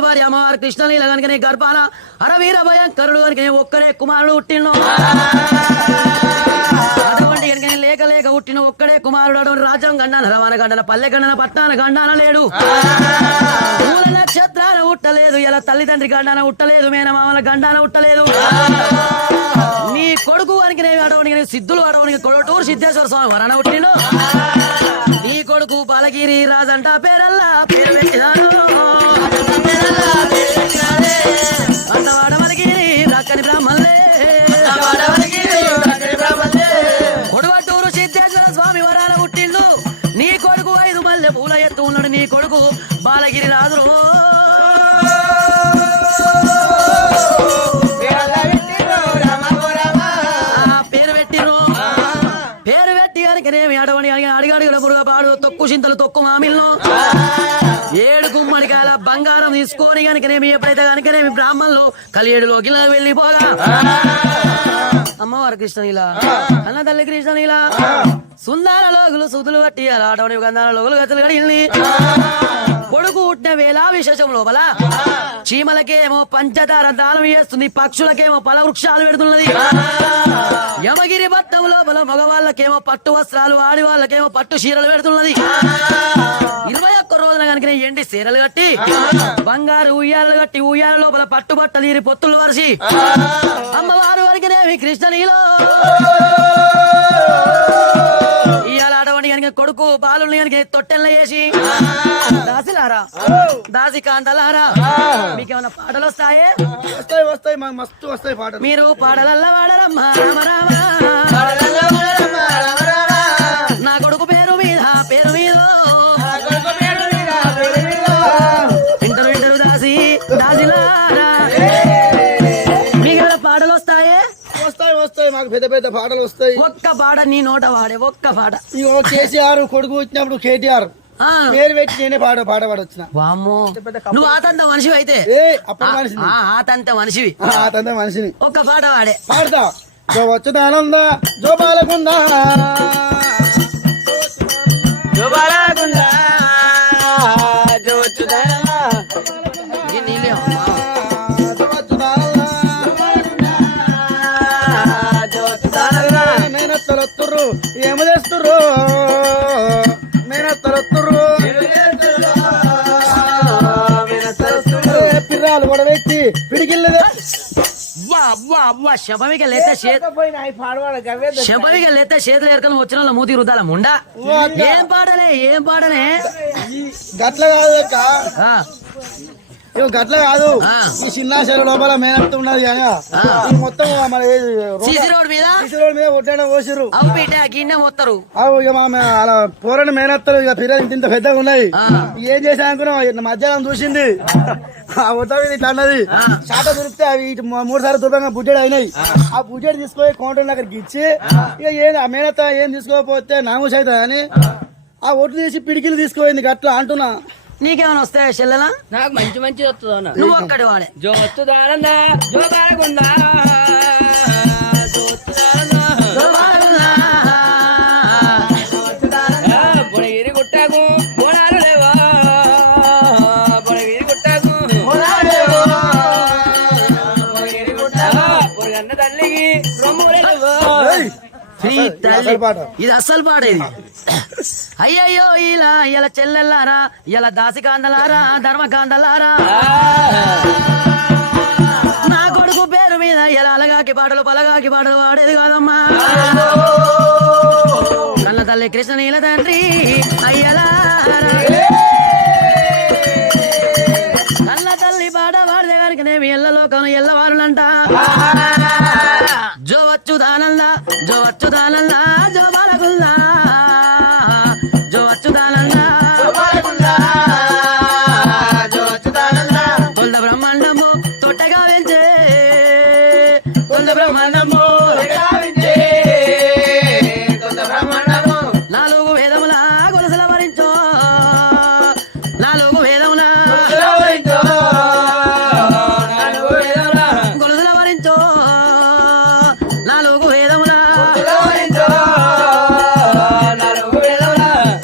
వారి అమ్మవారి కృష్ణలీల కనుకనే గర్భాన అరవీర భయంకరుడు కనుకనే ఒక్కడే కుమారుడు పుట్టిండు అటువంటి కనుకనే లేక పుట్టిన ఒక్కడే కుమారుడు అటువంటి రాజ్యం గండాన రవాణ గండన పల్లె గండన పట్టాన గండాన లేడు మూల నక్షత్రాన ఉట్టలేదు ఇలా తల్లిదండ్రి గండాన ఉట్టలేదు మేనమామల గండాన ఉట్టలేదు నీ కొడుకు కనుకనే అడవనికి సిద్ధులు అడవనికి కొడటూరు సిద్ధేశ్వర స్వామి వరణ పుట్టిండు నీ కొడుకు బాలగిరి రాజంట పేరల్లా పేరు పెట్టినాడు అంటవాడవలగిరి దక్కని బ్రాహ్మణులే కొడవటూరు సిద్ధేశ్వర స్వామి వరాల పుట్టిండు నీ కొడుకు 5 మల్లె పూల ఎత్తు ఉన్నాడు నీ కొడుకు బాలగిరి రాజు అడిగాడు మురుగపాడు తొక్కు చింతలు తొక్కు మామిల్లో 7 గుమ్మడికాయల బంగారం తీసుకొని కనుకనేమి ఎప్పుడైతే కనుకనేమి బ్రాహ్మణులు కలియేడులోకి వెళ్ళిపోగా అమ్మవారు కృష్ణనీలా అన్న తల్లి కృష్ణనీలా సుందర లోగులు సుదులు పట్టి అలాటని గంధాల లోగులు గతులు కడిగి కొడుకు పుట్టిన వేళ విశేషం లోపల చీమలకేమో పంచదార దానం చేస్తుంది పక్షులకేమో ఫల వృక్షాలు పెడుతున్నది యమగిరి పట్టం లోపల మగవాళ్ళకేమో పట్టు వస్త్రాలు ఆడి వాళ్ళకేమో పట్టు చీరలు పెడుతున్నది 21 రోజున కనుక ఎండి చీరలు కట్టి బంగారు ఉయ్యాలు కట్టి ఉయ్యాల లోపల పట్టు బట్టలు ఈరి పొత్తులు వరిసి అమ్మవారు వరకునేవి కృష్ణనీలో ఇవాళ అడవని కనుక కొడుకు బాలుని కనుక తొట్టెల్లో వేసి దాసిలారా దాసి కాంతలారా మీకేమన్నా పాటలు వస్తాయే వస్తాయి మస్తు వస్తాయి పాటలు మీరు పాటలల్లా వాడరమ్మా నా కొడుకు పేరు మీద ఇంటరు దాసిలారా మీకేమైనా పాటలు వస్తాయే వస్తాయి మాకు పెద్ద పాటలు వస్తాయి ఒక్క పాట నీ నోట వాడే ఒక్క పాట ఇగో కేసీఆర్ కొడుకు వచ్చినప్పుడు కేటీఆర్ పేరు పెట్టి నేనే పాట పాడొచ్చిన వామ్మో నువ్వు ఆతంత మనిషివి అయితే ఆతంత మనిషివి ఒక్క పాట వాడే పాడతా జో వచ్చుదానంద జో బాలకుందా మేనత్తలొత్తుర్రు ఏమి చేస్తుర్రు పిర్రాలు కూడా పెట్టి పిడికిల్లు శంపమిక లేతే శంపమిక లేతే చేతులు ఎరకలు వచ్చిన వాళ్ళ మూతి రుద్దాల ముండా ఏం పాటనే గట్ల కాదు అక్క గట్ల కాదు ఈ చిన్న చెరువు లోపల మేనత్త ఉన్నది కానీ ఈ మొత్తం మన సీసీ రోడ్ మీద కొట్టాడ పోసిరు అవు పీట గిన్నె మొత్తరు అవు ఇక మా అలా పోరని మేనత్తలు ఇక పిల్లలు ఇంత పెద్దగా ఉన్నాయి ఏం చేసా అనుకున్నాం మధ్యాహ్నం చూసింది ఆ ఒట్ట ఇట్లా అన్నది చాట దొరికితే అవి 3 సార్లు దుర్భంగా బుడ్జెడ్ అయినాయి ఆ బుడ్జెడ్ తీసుకొని కౌంటర్ దగ్గరికి ఇచ్చి ఇక ఏం ఆ మేనత్త ఏం తీసుకోకపోతే నామూస్ అవుతా అని ఆ ఒట్లు తీసి పిడికిలు తీసుకుపోయింది గట్లా అంటున్నా నీకేమైనా వస్తాయా చెల్లెలా నాకు మంచి మంచి వస్తుందన్న నువ్వు ఒక్కడి వాడే జో వస్తుందా జో బారగుందా పొడగిరి గుట్టాకు బోనాలు లేవా పొడగిరి గుట్టాకు పొరగన్న తల్లికి రొమ్ములు లేవా ఇది అస్సలు పాడేది అయ్యయ్యో ఇలా చెల్లెల్లారా ఇలా దాసికాందలారా ధర్మకాందలారా నా కొడుకు పేరు మీద ఇలా అలగాకి పాటలు పలగాకి పాటలు పాడేది కాదమ్మా కన్న తల్లి కృష్ణ నీల తండ్రి అయ్యలా కన్న తల్లి పాట పాడితే కనుక నేమి ఎల్లలోకను ఎల్లవారులంట జో వచ్చుదానందా జో వచ్చుదానందా జో బాలగుల్లా జో వచ్చుదానందా తొల్ల బ్రహ్మాండము తొట్టగా వెంచే తొల్ల బ్రహ్మాండము నాలుగు వేదముల గొలుసుల వరించో నాలుగు వేదముల గొలుసుల వరించో నాలుగు వేదముల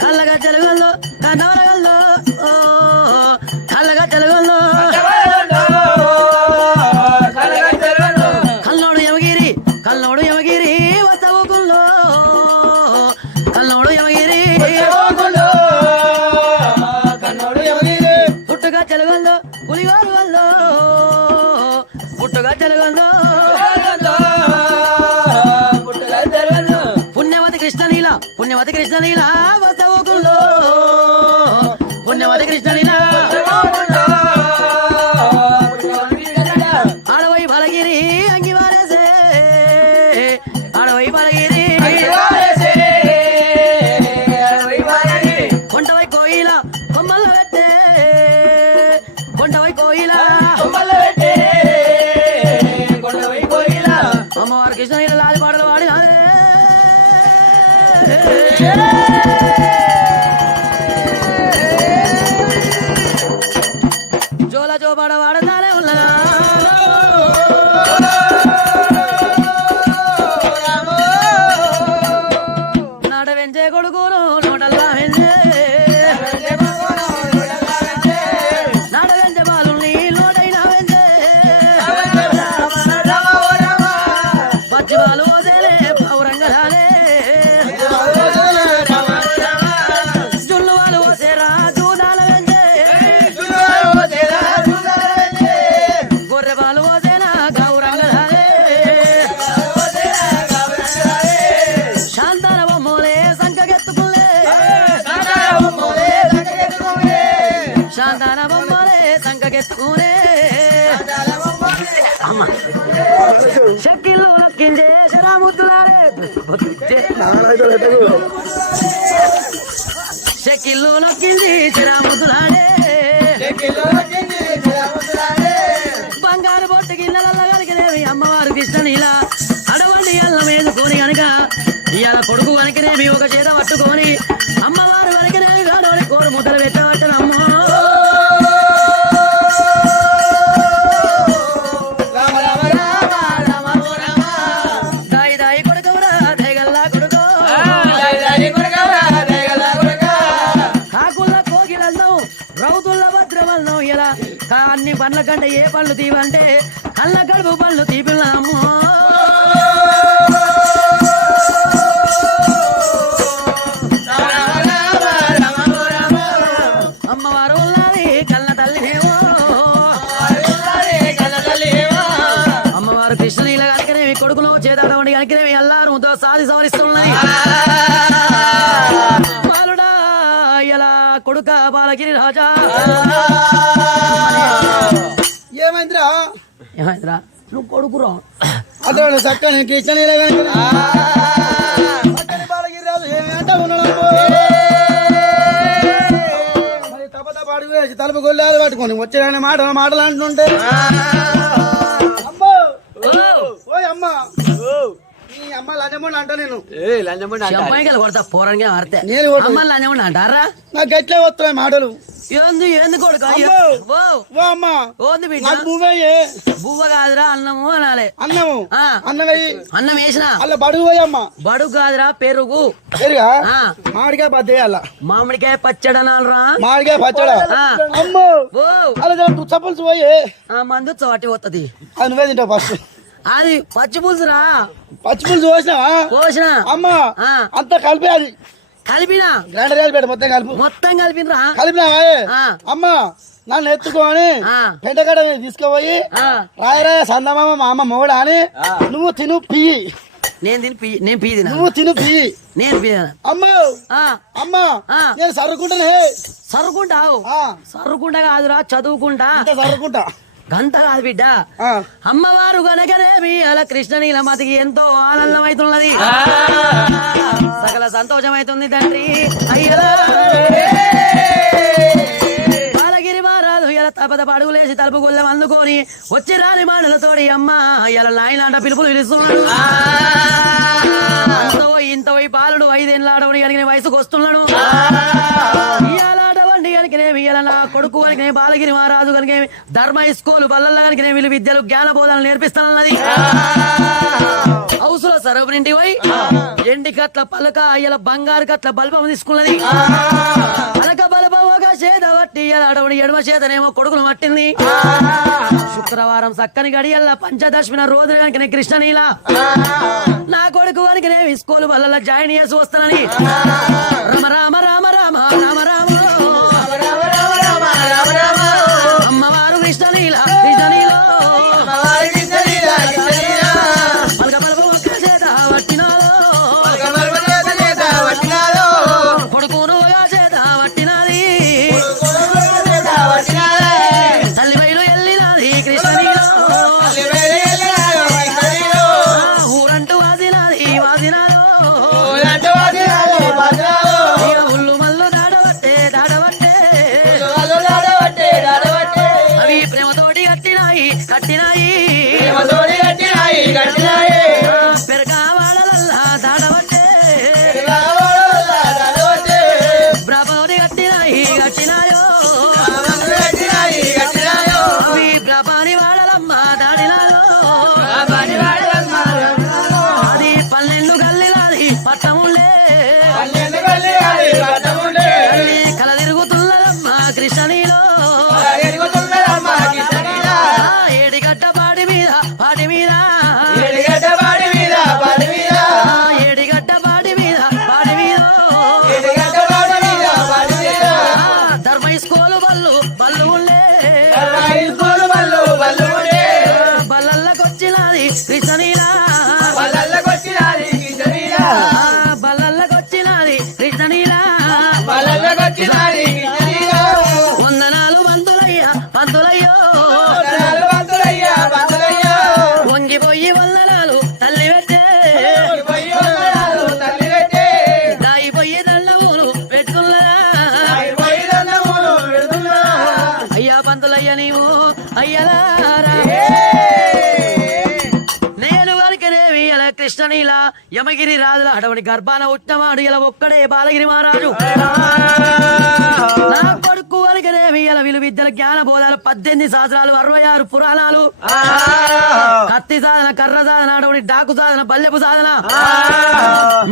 కళ్ళగా తెలుగుల్లో కన్నవరగల్లో కళ్ళగా తెలుగుల్లో కల్నోడు యమగిరి వస్తవుకుల్లో కల్నోడు యమగిరి పుట్టుగా తెలుగుల్లో పులిగోరు వల్లో పుట్టుగా తెలుగుల్లో పుణ్యవతి కృష్ణనీల వస్తవుకుల్లో పుణ్యవతి కృష్ణనీల ఆడవై బలగిరి అంగివారేసే ఆడవై బలగిరి కొండవై కోయిల కొమ్మల్ల పెట్టే కొండవై కోయిల అమ్మవారి కృష్ణనీల లాలి పాటలు పాడి జోల జోబాడ వాడతానే ఉన్నదా నాట వెంచే కొడుకును నోటల్లా వెంచే నాట వెంచే బాలుని లోటైనా వెంచే పచ్చి బాలు వదిలే పౌరంగరాలే జున్ను వాళ్ళు వసేరా జూదాల వెంచే గొర్రె బాలు వసేనా గౌరంగరాలే శాంతాల బొమ్మలే సంకగెత్తుకులే శాంతాల బొమ్మలే సంకగెత్తుకునే షక్కిళ్ళు నక్కిండే శరాముద్దులాడే షక్కిళ్ళు నక్కింది శరాముద్దులాడే బంగారు బొట్టు గిన్నెలల్ల కలిగినేవి అమ్మవారు కృష్ణనీలా అడవండి అల్లం వేసుకొని గనక ఇవాళ కొడుకు వనకినేమి ఒక చేత పట్టుకొని అమ్మవారు వనకినేమి గాడోని కోరు ముద్దలు పెట్టబట్టనమ్మో దాయి దాయి కొడుకురా దయగల్లా కొడుకో కాకుల్ల కోకిలన్నావు రౌతుల్ల భద్రమన్నావు ఇలా అన్ని పండ్ల కంటే ఏ పళ్ళు తీవంటే కళ్ళ కడుపు పళ్ళు తీపిల్లమ్మో అమ్మవారు ఉన్నది కళ్ళ తల్లినేమో అమ్మవారు కృష్ణనీల కనుకనే కనుకనేవి అల్లారుతో సాధి సవరిస్తున్నది బాలుడా ఇలా కొడుక బాలగిరి రాజా ఏమైందిరా ఏమైందిరా నువ్వు కొడుకురా అతడు చక్కని కృష్ణనీల బాలగిరిరాజు ఏమంటా ఉన్నాడు మరి తప్ప అడుగు వేసి తలుపు గొల్లాలు పట్టుకొని వచ్చే మాటలు అంటుంటే అమ్మో ఓయ్ అమ్మ నీ అమ్మ లంజమ్మ అంటా నేను చెంపాయికలు కొడతా పోరానికి ఆడితే నేను కొడతా. అమ్మ లంజమ్మ అంటారా నాకు ఎట్లే వస్తున్నాయి మాటలు ఏంది కొడుక ఓ అమ్మ ఓంది బిడ్డ నాకు నువ్వే బువ్వ కాదురా అన్నము అనాలే అన్నము ఆ. అన్నమయ్యి అన్నం వేసిన అల్ల బడుగు పోయి అమ్మ బడుగు కాదురా పెరుగు పెరుగా ఆ మామిడికాయ బద్దేయాల మామిడికాయ పచ్చడి అనాలరా మామిడికాయ పచ్చడా ఆ. అమ్మో ఓ అలా చప్పుల్స్ పోయి ఆ మందు చవటి పోతుంది అది నువ్వే తింటావు ఫస్ట్ అది పచ్చి పులుసురా పచ్చిపులుసు పోసినావా పోసిన అమ్మ ఆ. అంతా కలిపి అది కలిపినా గ్రైండర్ కలిపి మొత్తం కలుపు మొత్తం కలిపినరా కలిపినావా ఆ. అమ్మ నన్ను ఎత్తుకోని ఆ. పెంటగడ మీద తీసుకుపోయి ఆ. రాయరాయ సందమామ మా అమ్మ మొగడా అని నువ్వు తిను పియ్యి నేను పీ తినా నువ్వు తిను పియ్యి నేను పీ అమ్మ ఆ అమ్మ ఆ. నేను సర్రుకుంటానే సరుకుంటావు సరుకుంటా కాదురా చదువుకుంటా అంత సర్రుకుంటా గంత కాదు బిడ్డ ఆ. అమ్మవారు గనకనేమి అలా కృష్ణనీల మతికి ఎంతో ఆనందమైతున్నది సకల సంతోషమైతుంది తండ్రి అయ్యలా బాలగిరి మహారాజు ఇలా తపద అడుగులేసి తలుపు గొల్లెం అందుకొని వచ్చి రాని మాటలతోడి అమ్మ ఇలా నాయనాట పిలుపులు పిలుస్తున్నాడు అంత పోయి ఇంత పోయి బాలుడు 5 ఏళ్ళ ఆడవని కలిగిన వయసుకు వస్తున్నాడు ఇయాలాడవండి కనుకనేమి ఇలా నా కొడుకు కనుకనే బాలగిరి మహారాజు కనుక ధర్మ స్కూల్ బల్లల్లో కనుకనే వీళ్ళు విద్యలు జ్ఞాన బోధనలు నేర్పిస్తానన్నది హౌసులో సరబునింటి పోయి ఎండి కట్ల పలక ఇలా బంగారు కట్ల బల్బం తీసుకున్నది పలక బల్బం ఒక చేత పట్టి అడవుడి ఎడమ చేతనేమో కొడుకును పట్టింది శుక్రవారం చక్కని గడియల్ల పంచదశమిన రోజు కనుకనే కృష్ణనీల నా కొడుకు కనుకనే స్కూల్ బల్ల జాయిన్ చేసి వస్తానని రామ రామ రామ రామ రామ రామ అమ్మవారు కృష్ణనీల కృష్ణనీల పలక బల్బం ఒక్క చేత పట్టినాలో కొడుకును ఒక చేత పట్టినది తల్లి బయలు ఎల్లినది కృష్ణనీలో ఊరంటూ వాసినది వాసినాలో ఉల్లు మల్లు దాడబట్టే అవి ప్రేమతోటి కట్టినాయి పెరగా వాడలల్లా దాడబట్టే బ్రహ్మతోటి కట్టినాయో అవి బ్రహ్మాని వాడలమ్మ దాడినాయో అది 12 గల్లిలాది పట్టములే తల్లి కల తిరుగుతున్నదమ్మ కృష్ణనీలో ఏడిగడ్డ పాడి మీద ఏడిగడ్డ పాడి మీద ధర్మ స్కూలు బల్లు ఉండే బల్లల్లకొచ్చినది కృష్ణనీల బల్లల్లకొచ్చినది కృష్ణనీల వందనాలు పంతులయ్యో వంగిపోయి వందనాలు తల్లి పెట్టే దాయిపోయి దండములు పెట్టుకున్నదా అయ్యా పంతులయ్య నీవు అయ్యలారా నేను వరకనేవి ఇలా కృష్ణనీల యమగిరి రాజుల అడవుని గర్భాన ఉత్తమాడు ఇలా ఒక్కడే బాలగిరి మహారాజు నా కొడుకు వరకనేవి ఇలా విలు విద్యల జ్ఞాన బోధాలు 18 శాస్త్రాలు 66 పురాణాలు కత్తి సాధన కర్ర సాధన అడవుని డాకు సాధన బల్లెపు సాధన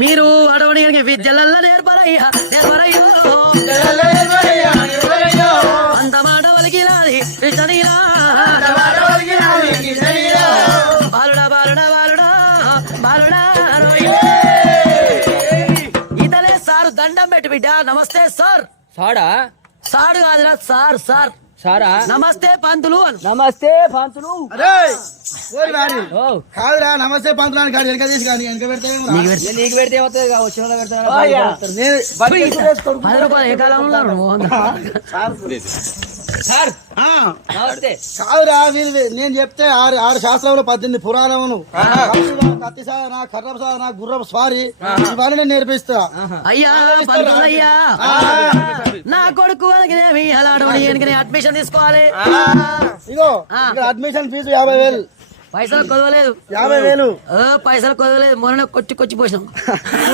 మీరు అడవుని విద్యలల్లో నేర్పరయ్యో అంత మాట వలికిలాది కృష్ణనీల బాలుడా ఇతలే సారు దండం పెట్టి బిడ్డ నమస్తే సార్ సాడా సాడు కాదురా సార్ సారా నమస్తే పంతులు అను. నమస్తే పంతులు. అరే ఓరి వారి ఓ కాదురా నమస్తే పంతులాని కాదు వెనక తీసి కానీ వెనక పెడితే నీకు పెడతా. నీకు పెడితే ఏమవుతుంది వచ్చిన వాళ్ళకి పెడతారా? నేను 10 రూపాయలు ఏ కాలంలో ఉన్నారు నువ్వు? సార్ ఆ, నమస్తే. కాదురా వీళ్ళు నేను చెప్తే 6 శాస్త్రంలో 18 పురాణమును కత్తి సాధన కర్రపు సాధన గుర్రపు స్వారీ ఇవన్నీ నేను నేర్పిస్తా. అయ్యా పంతులు అయ్యా, నా కొడుకు అనగానే అలాడోని వెనకనే అడ్మిషన్ తీసుకోవాలి. ఇగో ఇక్కడ అడ్మిషన్ ఫీజు 50,000. పైసలు కొదవలేదు. 50,000 పైసలు కొదవలేదు. మొన్న కొచ్చి పోసాం.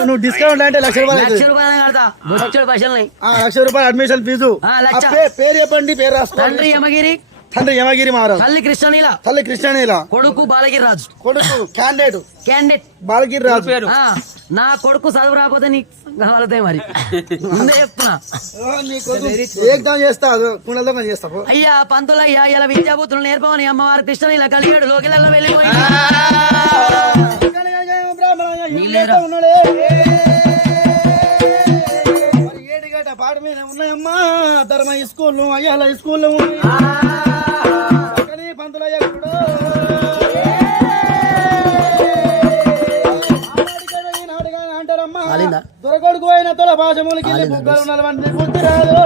నువ్వు డిస్కౌంట్ అంటే 1,00,000 రూపాయలు లక్ష రూపాయలు కడతా. బొచ్చడు పైసలు 1,00,000 రూపాయలు అడ్మిషన్ ఫీజు. లక్ష. పేరు చెప్పండి, పేరు రాసుకోండి. తండ్రి యమగిరి, తండ్రి యమగిరి మహారాజ్, తల్లి కృష్ణనీల, తల్లి కృష్ణనీల, కొడుకు బాలగిరి రాజు. కొడుకు క్యాండిడేట్ బాలగిరి రాజు. నా కొడుకు చదువు రాకపోతే నీకు కావాలతాయి మరి ముందే చెప్తున్నా. నీ కొడుకు ఏకదం చేస్తా కుండలతో చేస్తా పో. అయ్యా పంతులయ్యా ఇలా విద్యాబుద్ధులు నేర్పమని అమ్మవారు కృష్ణనీల కలిగాడు లోకిలలో వెళ్ళిపోయి ఉన్నాడే. మరి ఏడుగడ్డ పాట మీద ఉన్నాయమ్మా ధర్మ స్కూల్ అయ్యాల స్కూల్ పంతులయ్య కూడా అంటారమ్మా కాలిందా? దొరకొడుకు అయిన తొల భాషములకి బుగ్గలు ఉన్నటువంటి బుద్ధి రాదు.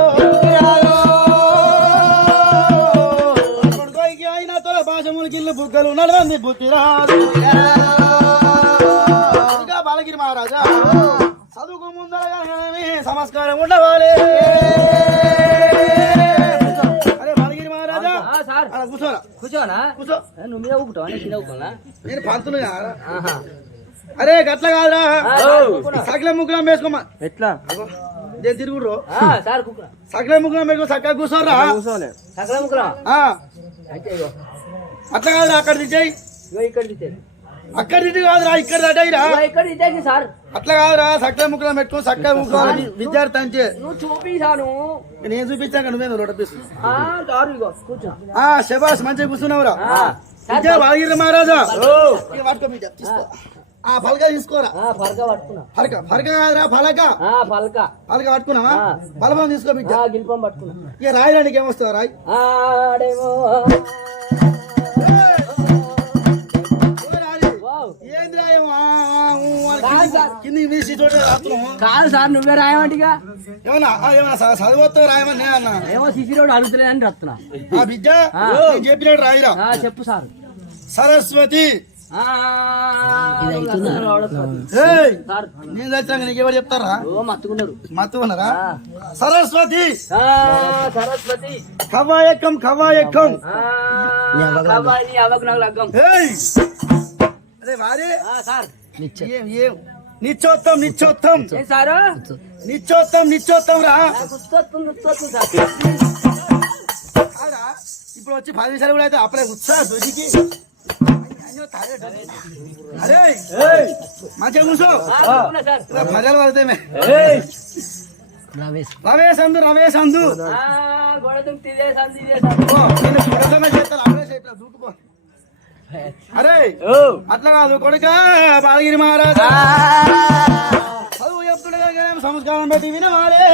కొడుకు అయిన తొల భాషములకి బుగ్గలు ఉన్నటువంటి బుద్ధి రాదు. ఇంకా బాలగిరి మహారాజా చదువుకు ముందరగానే సంస్కారం ఉండవాలి. అరే బాలగిరి మహారాజా సార్ అలా కూర్చోరా, కూర్చోనా? కూర్చో. నువ్వు మీద ఊపుతావా? నేను కింద ఊపుకోనా? నేను పంతులు కాదురా. అరే గట్ల కాదురా, సకల ముగ్గురం వేసుకోమా. ఎట్లా నేను తిరుగుడు సార్ కూర్చో. సకల ముగ్గురం వేసుకో చక్కగా కూర్చోరా. సకల ముక్కరా ఆ, అయితే ఇగో అట్లా కాదురా, అక్కడ దిచ్చాయి. ఇగో ఇక్కడ తీసేది. అక్కడ తిట్టి కాదురా, ఇక్కడ దటైరా. ఇగో ఇక్కడ తీసేది సార్. అట్లా కాదురా, సకల ముగ్గురం పెట్టుకో చక్కగా కూర్చోవాలి విద్యార్థి అంటే. నువ్వు చూపిస్తాను. నేను చూపించాక నువ్వేందుకు రోడ్డు సార్ ఇగో కూర్చో. శబాష్ మంచిగా కూర్చున్నావురా. విద్యా బాలగిరి మహారాజా ఇక పట్టుకో బిడ్డ, తీసుకో. ఆ పలక తీసుకోరా. పలక పట్టుకున్నా. పలక కాదురా, పలక పలక పలక పట్టుకున్నావా? బలపం తీసుకో బిడ్డ. గిల్పం పట్టుకున్నా. ఇక రాయడానికి ఏమొస్తుందా రాయ్. ఆడేమో ఏంది రాయము? కింది వీసి చూడే రాత్రం. కాదు సార్ నువ్వే రాయమంటిగా. ఏమన్నా చదివతో రాయమని నేను అన్నా. ఏమో సిసి రోడ్ అడుగుతలేదని చెప్తున్నా. ఆ బిడ్డ నేను చెప్పినట్టు రాయిరా. చెప్పు సార్. సరస్వతి. ఏయ్, నేను తెచ్చాక నీకు ఎవరు చెప్తారా? మత్తుకున్నారు. మత్తుకున్నారా? సరస్వతి సరస్వతి కవాయకం కవాయకం. అవకు నాకు లగ్గం. ఏయ్, అరే వారే సార్ ఏం నిచ్చోత్తం నిచ్చోత్తం సారు నిచ్చోత్తం నిచ్చోత్తం రా. సార్ కాదా? ఇప్పుడు వచ్చి 10 నిమిషాలు కూడా అయితే అప్పుడే ఉత్సాహ దొరికి. అరే మంచిగా కూర్చో. ప్రజలు పడితే రమేష్ అందు రమేష్ అందు దూకుపో. అరే అట్లా కాదు కొడుక బాలగిరి మహారాజా చదువు చెప్తుండగా సంస్కారం పెట్టి వినవాలే.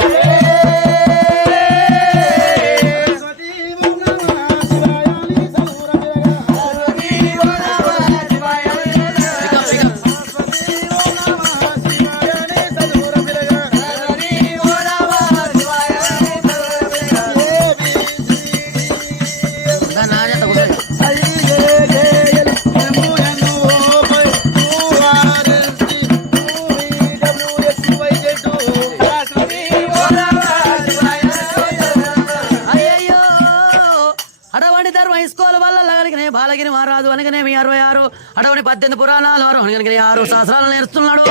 బాలగిరి మహారాజు అనగానే 66 అడవని 18 పురాణాలు 6 శాస్త్రాలు నేర్చుతున్నాడు.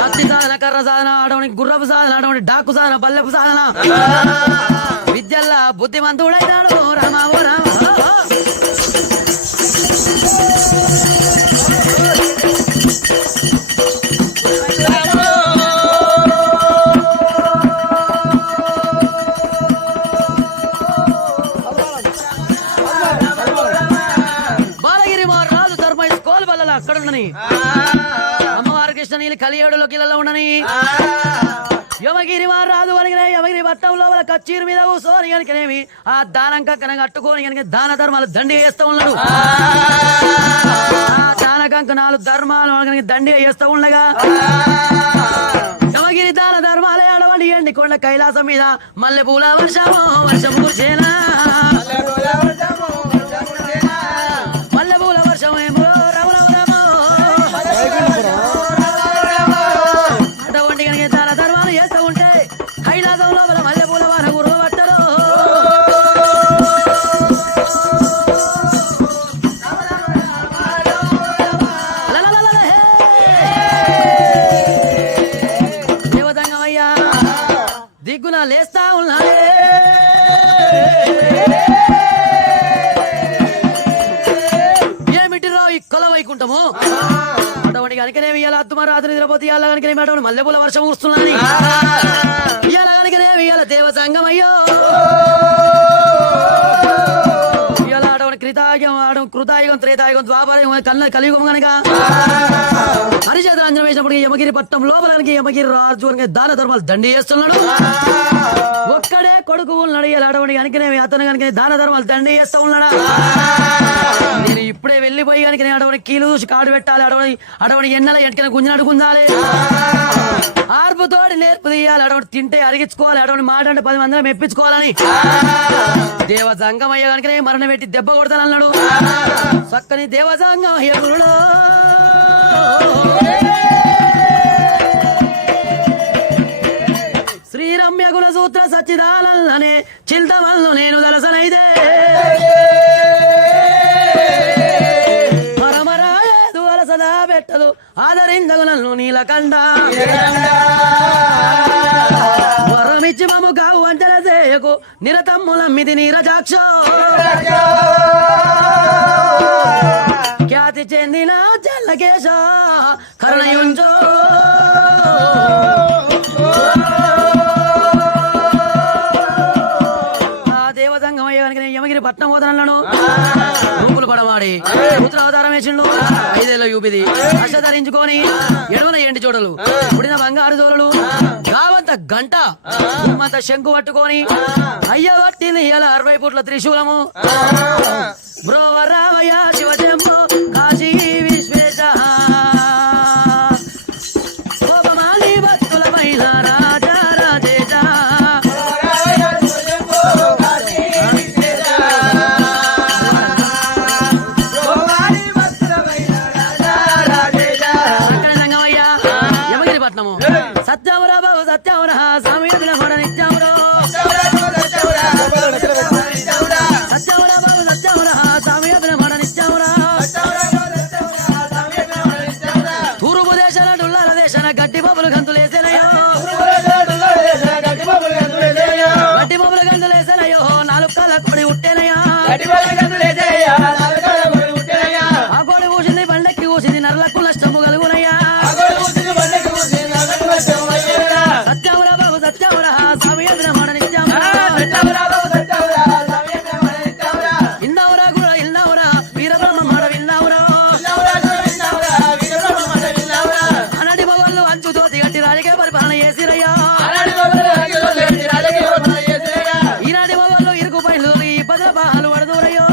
కత్తి సాధన కర్ర సాధన అడవని గుర్రపు సాధన అడవని డాకు సాధన పల్లెపు సాధన విద్యల్లా బుద్ధిమంతుడైనాడు రామావు రామ. అక్కడుండని అమ్మవారి కృష్ణ నీళ్ళు కలియాడులోకి ఇలా ఉండని యమగిరి రాదు అనగానే యమగిరి పట్టం లోపల కచ్చీరు మీద కూర్చొని కనుకనేమి ఆ దానం కంకణ కట్టుకొని కనుక దాన ధర్మాలు దండి వేస్తూ ఉన్నాడు. ఆ దాన కంకణాలు ధర్మాలు కనుక దండి వేస్తూ ఉండగా యమగిరి దాన ధర్మాలే అడవండి ఎండి కొండ కైలాసం మీద మల్లె పూల వర్షము వర్షం కురిసేనా మల్లె పూల వర్షం ఏమో రమరమరమో అటువంటి కనుక దాన ధర్మాలు చేస్తూ ఉంటే కైలాసం లోపల మల్లె పూల వాన గురువు పట్టరు. దేవతంగమయ్యా దిగ్గున లేస్తా ఉన్నాడే ఏమిటి రా ఈ కొల వైకుంఠము అటువంటి కనుకనేమి ఇలా అద్దుమారాత్రి నిద్రపోతే ఇలా కనుకనేమి అటువంటి మల్లెపూల వర్షం కురుస్తున్నాని ఇలా కనుకనేమి ఇలా దేవసంగమయ్యో ఇలా అటువంటి కృతాయుగం త్రేతాయుగం ద్వాపరయుగం కలియుగం కనుక హరిచేతులు వేసినప్పుడు యమగిరి పట్టం లోపలానికి యమగిరి రాజు కనుక దాన ధర్మాలు దండి చేస్తున్నాడు. ఒక్కడే కొడుకు ఉన్నాడు ఇలా అటువంటి కనుకనేమి అతను కనుక దాన ధర్మాలు దండి చేస్తా ఉన్నాడా. నేను ఇప్పుడే వెళ్ళిపోయి కనుక అటువంటి కీలు చూసి కాడు పెట్టాలి అటువంటి ఎన్నెల ఎంటకన గుంజినట్టు గుంజాలి ఆర్పుతోటి నేర్పు తీయాలి అటువంటి తింటే అరిగించుకోవాలి అటువంటి మాట అంటే 10 మందిని మెప్పించుకోవాలని దేవసంగమయ్య కనుక మరణ పెట్టి దెబ్బ కొడతానన్నాడు. చక్కని దేవసంగమయ్య గురుడు శ్రీరమ్య గుణ సూత్ర సచ్చిదాలనే చింతవల్లు నేను దలసనైదే మరమరాయేదు అలసదా పెట్టదు ఆదరిందగు నన్ను నీలకండ వరమిచ్చి మము కావు వంచన చేయకు నిరతమ్ములమ్మిది నీరజాక్ష ఖ్యాతి చెందిన చెల్లకేశ కరుణయుంచో యమగిరి పట్నం పోతానన్నాను రూపులు పడమాడి ఉత్తరావతారం వేసిండు 5 ఏళ్ళ యూపిది అష్ట ధరించుకొని ఎడవన ఎండి చూడలు పుడిన బంగారు జోరులు కావంత గంట ఉమ్మంత శంకు పట్టుకొని అయ్య పట్టింది ఇలా 60 ఫుట్ల త్రిశూలము బ్రోవరామయ్య శివజంబో కాశీ విశ్వేశ కోపమాలి భక్తుల పైన రాజా రాజేశ సత్యమురా బాబు సత్యమురా స్వామి కూడా నిత్యమురా సత్యమురా బాబు సత్యమురా స్వామి కూడా నిత్యమురా తూర్పు దేశాల డుల్లాల దేశాల గడ్డి బాబులు గంతులేసేనయో గడ్డి బాబులు గంతులేసేనయో 4 కాళ్ళ కొడి ఉట్టేనయా ఆ కోడి కూసింది బండెక్కి కూసింది నర్లకు నష్టము కలుగునయ్యా సత్యమురా బాబు సత్యమురా స్వామి మాట నిత్యమురా ఇందావురా కూడా ఇల్లావురా వీరబ్రహ్మ మాట విన్నావురా అనాటి మగవాళ్ళు అంచుతో గట్టి రాజకీయ పరిపాలన చేసిరయ్యా ఈనాటి మగవాళ్ళు ఇరుకు పైలు ఈ భద్రపాలు పడదూరయ్యో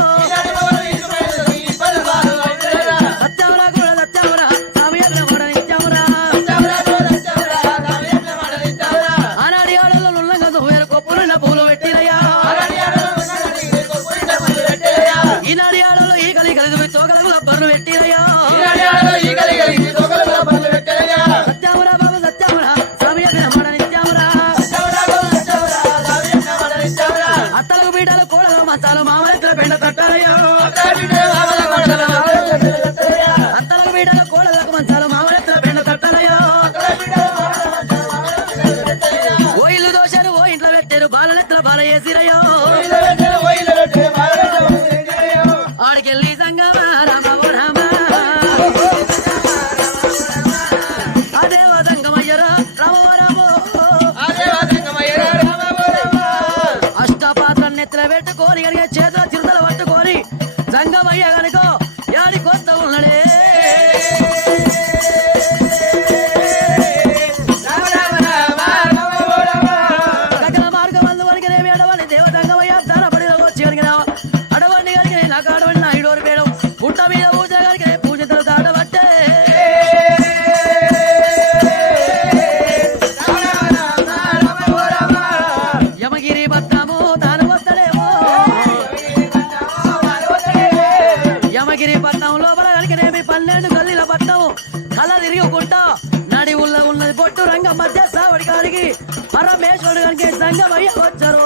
కనుక సంగమయ్య వచ్చరు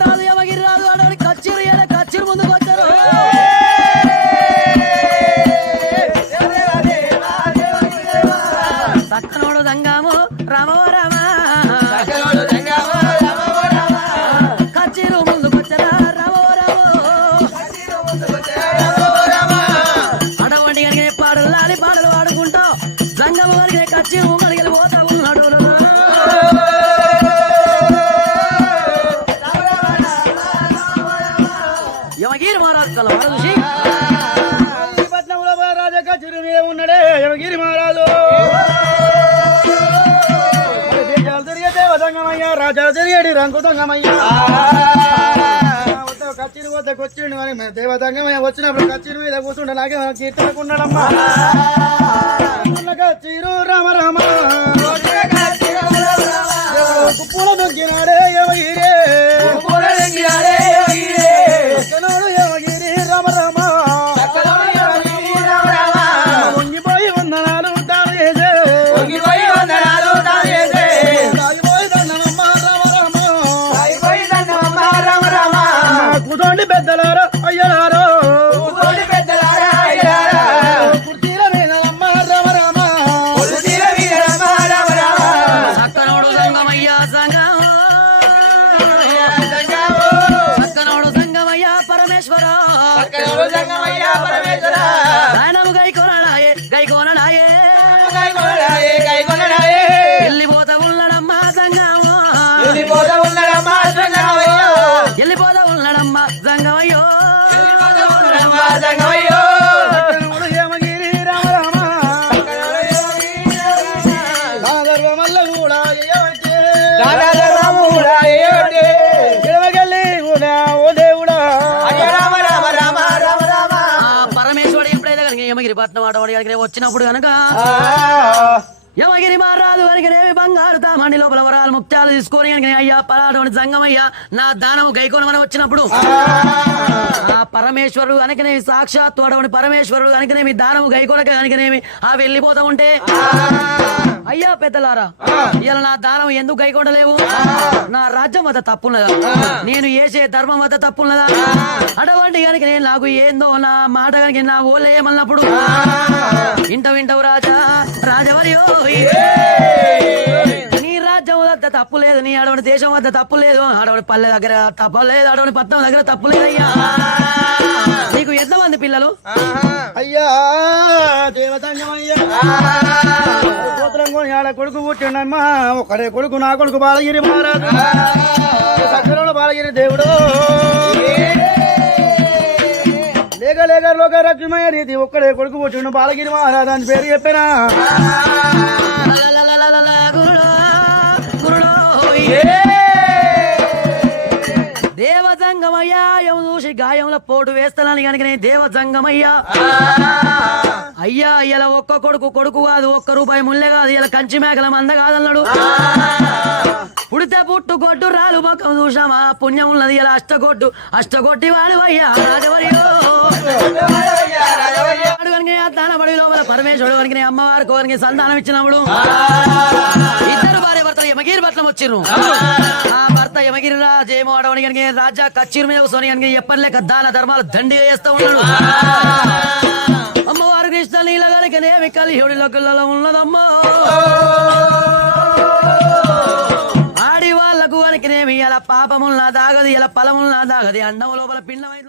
రాదు యమగిరి రాదు అడవి కచ్చిరు ముందుకు వచ్చారు సక్కనోడు దంగాము రామో రామ కచ్చిరు ముందుకు వచ్చారా రామో అడవంటి కనుక పాటలు లాలి పాటలు పాడుకుంటా సంగము కనుక కచ్చిరు కనుక పోతా ఉన్నాడు యమగిరి మహారాజు కల చూసి పట్నంలో రాజా కచ్చిరు మీద ఉన్నాడే యమగిరి మహారాజు దేశాలు తిరిగే దేవతంగమయ్య రాజాలు తిరిగేటి రంగు తంగమయ్య కచ్చిరి పోతే కొచ్చిండు కానీ దేవతంగమయ్య వచ్చినప్పుడు కచ్చిరి మీద కూర్చుంటే నాకే కీర్తనకున్నాడమ్మా కచ్చిరు రామ రామ కుప్పుల దొంగినాడే యమగిరే యమగిరి రామ రామ వంగిపోయి వందనాలు తాను చేసే సాగిపోయి దండనమ్మ రామ రామ కూతోండి పెద్దలారో అయ్యలారో కుర్చీల వేదనమ్మ రామ రామ సక్కనోడు సంగమయ్య సక్కనోడు సంగమయ్య పరమేశ్వర ఆయనము గైకోనడాయే వెళ్ళిపోతా ఉన్నాడమ్మా సంగమో వెళ్ళిపోతా ఉన్నాడమ్మా సంగమయ్యో సక్కనోడు యమగిరి రామ రామ గర్వమల్ల కూడా గెలవగల్లి కూడా ఓ దేవుడా పరమేశ్వరుడు ఎప్పుడైతే కనుక యమగిరి పట్నం ఆడవాడి కనుక వచ్చినప్పుడు కనుక యమగిరి మారాదు కనుకనేమి బంగారు తామండి లోపల వరాలు ముత్యాలు తీసుకొని కనుక అయ్యా పరాటువంటి సంగమయ్యా నా దానము గైకోనమని వచ్చినప్పుడు ఆ పరమేశ్వరుడు కనుకనేమి సాక్షాత్తు అడవని పరమేశ్వరుడు కనుకనేమి దానము గైకోనక కనుకనేమి ఆ వెళ్ళిపోతా ఉంటే అయ్యా పెద్దలారా ఇలా నా దానం ఎందుకు గైకొండలేవు నా రాజ్యం వద్ద తప్పున్నదా నేను చేసే ధర్మం వద్ద తప్పున్నదా అటువంటి కనుక నేను నాకు ఏందో నా మాట కనుక నా ఓలే ఏమన్నప్పుడు వింటవు రాజవరియో నీ రాజ్యం వద్ద తప్పు లేదు నీ అడవని దేశం వద్ద తప్పు లేదు అడవని పల్లె దగ్గర తప్పు లేదు అడవని పట్నం దగ్గర తప్పు లేదయ్యా నీకు ఎంతమంది పిల్లలు అయ్యా దేవతంగమయ్యా స్తోత్రం ఆడ కొడుకు పుట్టిండమ్మా ఒకడే కొడుకు నా కొడుకు బాలగిరి మహారాజు సక్కరంలో బాలగిరి దేవుడు లేక లేక లోక రక్షమయ్య రీతి ఒక్కడే కొడుకు పుట్టిండు బాలగిరి మహారాజు అని పేరు చెప్పినా దేవజంగమయ్యా ఎము చూసి గాయంలో పోటు వేస్తానని కనుక దేవజంగమయ్యా అయ్యా ఇలా ఒక్క కొడుకు కాదు ఒక్క రూపాయి ముల్లె కాదు ఇలా కంచి మేకల మంద కాదన్నాడు పుడితే పుట్టు కొట్టు రాలు మొక్కం చూసామా పుణ్యం ఉన్నది ఇలా అష్టకొట్టి వాడు అయ్యా రాజవరియో దానబడి లోపల పరమేశ్వరుడు వరకు అమ్మవారి కోరికి సంతానం ఇచ్చినప్పుడు ఇద్దరు భార్య భర్తలు యమగిరి పట్నం వచ్చిర్రు ఆ భర్త యమగిరి రాజేమో అడవని కనుక రాజా కచ్చిరు మీద సోని కనుక ఎప్పటిలేక దాన ధర్మాలు దండిగా చేస్తూ ఉన్నాడు అమ్మవారి కృష్ణ నీళ్ళ కనుకనేమి కలియుడిలో పిల్లలో ఉన్నదమ్మా ఆడి వాళ్లకు కనుకనేమి ఇలా పాపముల్లా దాగది ఇలా ఫలముల్లా దాగది అండం లోపల పిండమైన